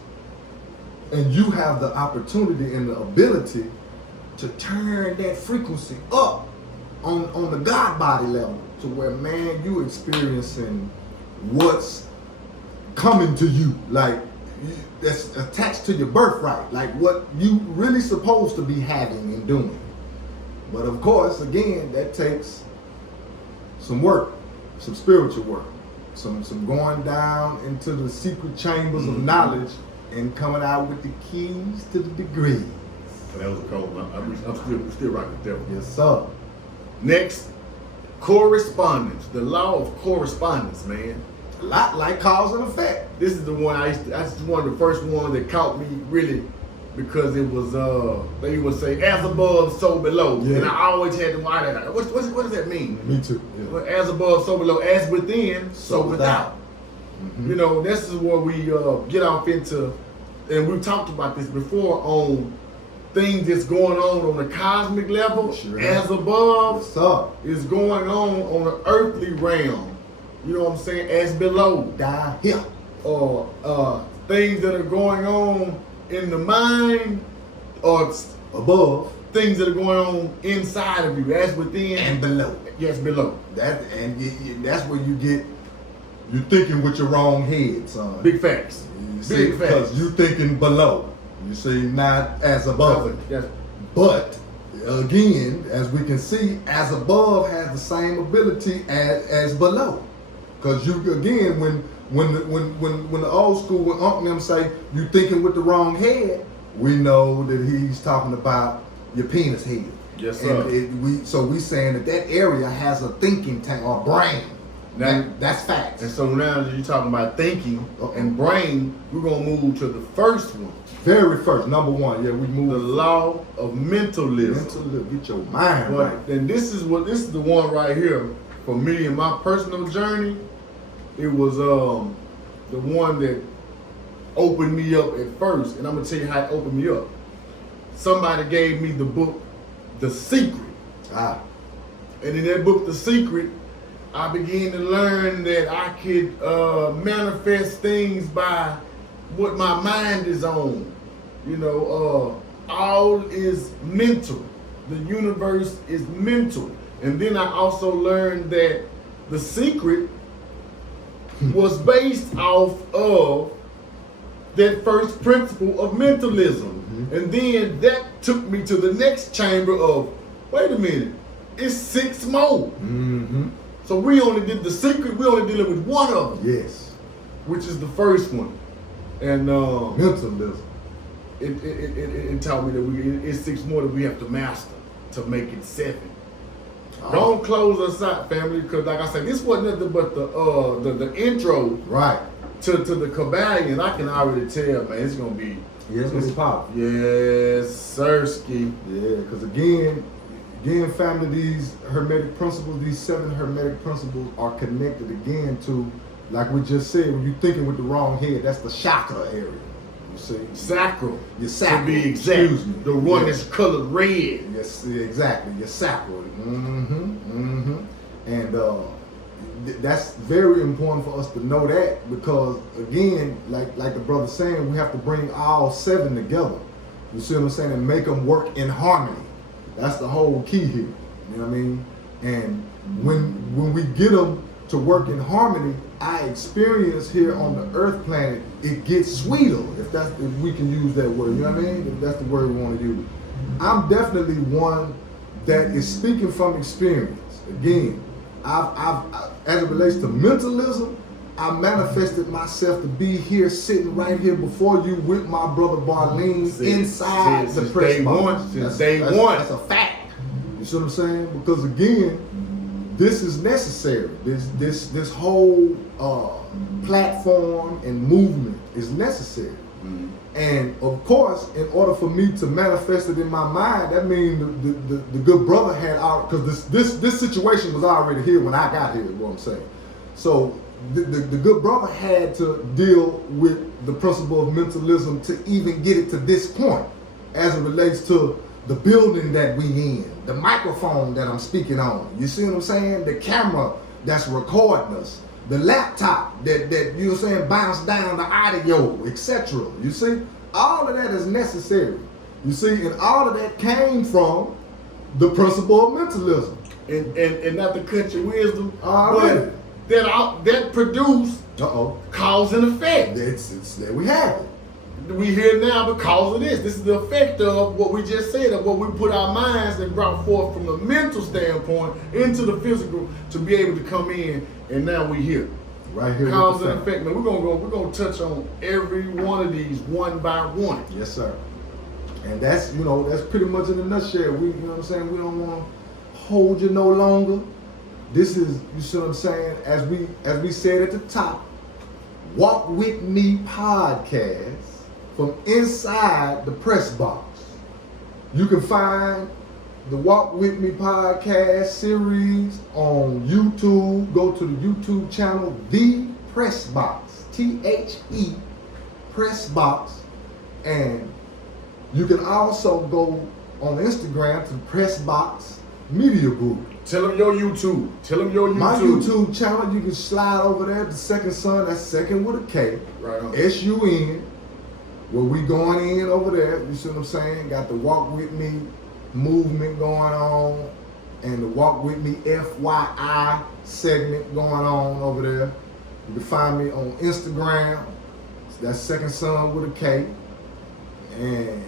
And you have the opportunity and the ability to turn that frequency up on the God body level to where, man, you experiencing what's coming to you, like that's attached to your birthright, like what you really supposed to be having and doing. But of course, again, that takes some work, some spiritual work, some going down into the secret chambers of knowledge and coming out with the keys to the degree. So that was a cold one. I'm still rocking with that one. Yes, sir. Next, correspondence. The law of correspondence, man. A lot like cause and effect. This is the one that's one of the first ones that caught me really, because it was they would say as above, so below. Yeah. And I always had to why that. What does that mean? Me too. Yeah. As above, so below. As within, so without. You know, this is where we get off into, and we've talked about this before, on things that's going on the cosmic level. Sure. As above, Yes, is going on the earthly realm. You know what I'm saying? As below. die here. Things that are going on in the mind, or Above things that are going on inside of you, as within and below. Yes, below. That that's where you're thinking with your wrong head, son. Big facts. You see, Big facts. because you thinking below. You see, not as above. Yes. But again, as we can see, as above has the same ability as below. Because you again, when the old school, when Uncle them say you thinking with the wrong head, we know that he's talking about your penis head. Yes, sir. And we saying that area has a thinking tank or brain. Now, that's facts. And so now that you're talking about thinking and brain, we're gonna move to the first one. Very first, number one. Yeah, we The move law of mentalism. Get your mind right. And this is the one right here for me in my personal journey. It was the one that opened me up at first, and I'm gonna tell you how it opened me up. Somebody gave me the book, The Secret. And in that book, The Secret, I began to learn that I could manifest things by what my mind is on. You know, all is mental. The universe is mental. And then I also learned that The Secret was based off of that first principle of mentalism. And then that took me to the next chamber of, wait a minute, it's 6 more. So we only did The Secret, we only dealing with one of them. Yes. Which is the first one. And mentalism. It taught me that it's 6 more that we have to master to make it 7. Don't close us out, family, because like I said, this wasn't nothing but the intro to the Kybalion. I can already tell, man, it's gonna be it's gonna be powerful. Yes, sirski. Yeah, because again, family, these hermetic principles, these 7 hermetic principles are connected again to, like we just said, when you're thinking with the wrong head, that's the chakra area. You see? Sacral. Your sacral. To be exact. Excuse me. The one that's colored red. Yes, exactly. Your sacral. And that's very important for us to know that, because again, like the brother saying, we have to bring all 7 together. You see what I'm saying? And make them work in harmony. That's the whole key here. You know what I mean? And when we get them to work in harmony, our experience here on the earth planet, it gets sweeter, if we can use that word. You know what I mean? If that's the word we want to use. I'm definitely one that is speaking from experience. Again, I've as it relates to mentalism, I manifested myself to be here, sitting right here before you with my brother Barleen inside the press box. Since day one. That's a fact. You see what I'm saying? Because again, this is necessary. This whole platform and movement is necessary. Mm-hmm. And of course, in order for me to manifest it in my mind, that means the good brother had because this situation was already here when I got here, is what I'm saying. So the good brother had to deal with the principle of mentalism to even get it to this point, as it relates to the building that we in, the microphone that I'm speaking on. You see what I'm saying? The camera that's recording us, the laptop that you know what I'm saying, bounce down the audio, etc. You see, all of that is necessary. You see, and all of that came from the principle of mentalism. And not to cut your wisdom, but that produced cause and effect. It's there we have it. We here now because of this. This is the effect of what we just said, of what we put our minds and brought forth from the mental standpoint into the physical to be able to come in, and now we here. Right here. Cause and effect, man. We're gonna touch on every one of these one by one. Yes, sir. And that's that's pretty much in a nutshell. We what I'm saying, we don't want to hold you no longer. This is, you see what I'm saying, as we said at the top, Walk With Me podcast from inside the press box. You can find the Walk With Me podcast series on YouTube. Go to the YouTube channel, The Press Box, THE Press Box. And you can also go on Instagram to Press Box Media Group. Tell them your YouTube. My YouTube channel, you can slide over there. The Second Son, that's second with a K. Right on. SUN. Where we going in over there, you see what I'm saying? Got the Walk With Me movement going on, and the Walk With Me FYI segment going on over there. You can find me on Instagram. That's Second Son with a K. And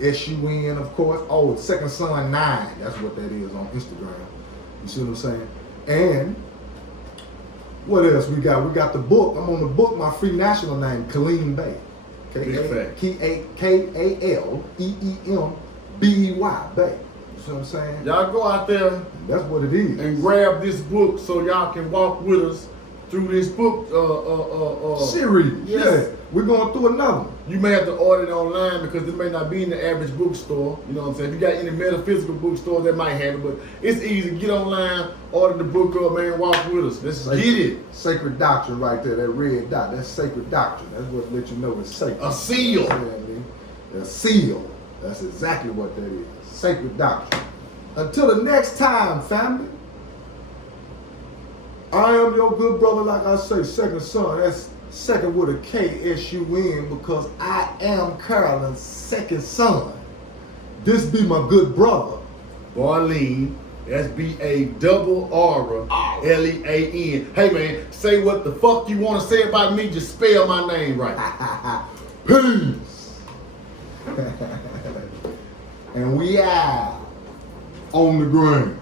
SUN, of course. Oh, Second Son 9. That's what that is on Instagram. You see what I'm saying? And what else we got? We got the book. I'm on the book. My free national name, Kybalion Bay. K-A-L-E-E-M-B-E-Y, Bay. You see what I'm saying? Y'all go out there. And that's what it is. And grab this book so y'all can walk with us through this book series. Yes. Yeah. We're going through another one. You may have to order it online because it may not be in the average bookstore. You know what I'm saying? If you got any metaphysical bookstore, that might have it, but it's easy. Get online, order the book up, man, walk with us. Let's get it. Sacred doctrine right there, that red dot. That's sacred doctrine. That's what let you know it's sacred. A seal. A seal. That's exactly what that is. Sacred doctrine. Until the next time, family. I am your good brother, like I say, Second Son. That's second with a K-S-U-N, because I am Carolyn's second son. This be my good brother, Barleen. That's B-A-R-R-L-E-A-N. Hey man, say what the fuck you want to say about me, just spell my name right. Peace. And we are on the ground.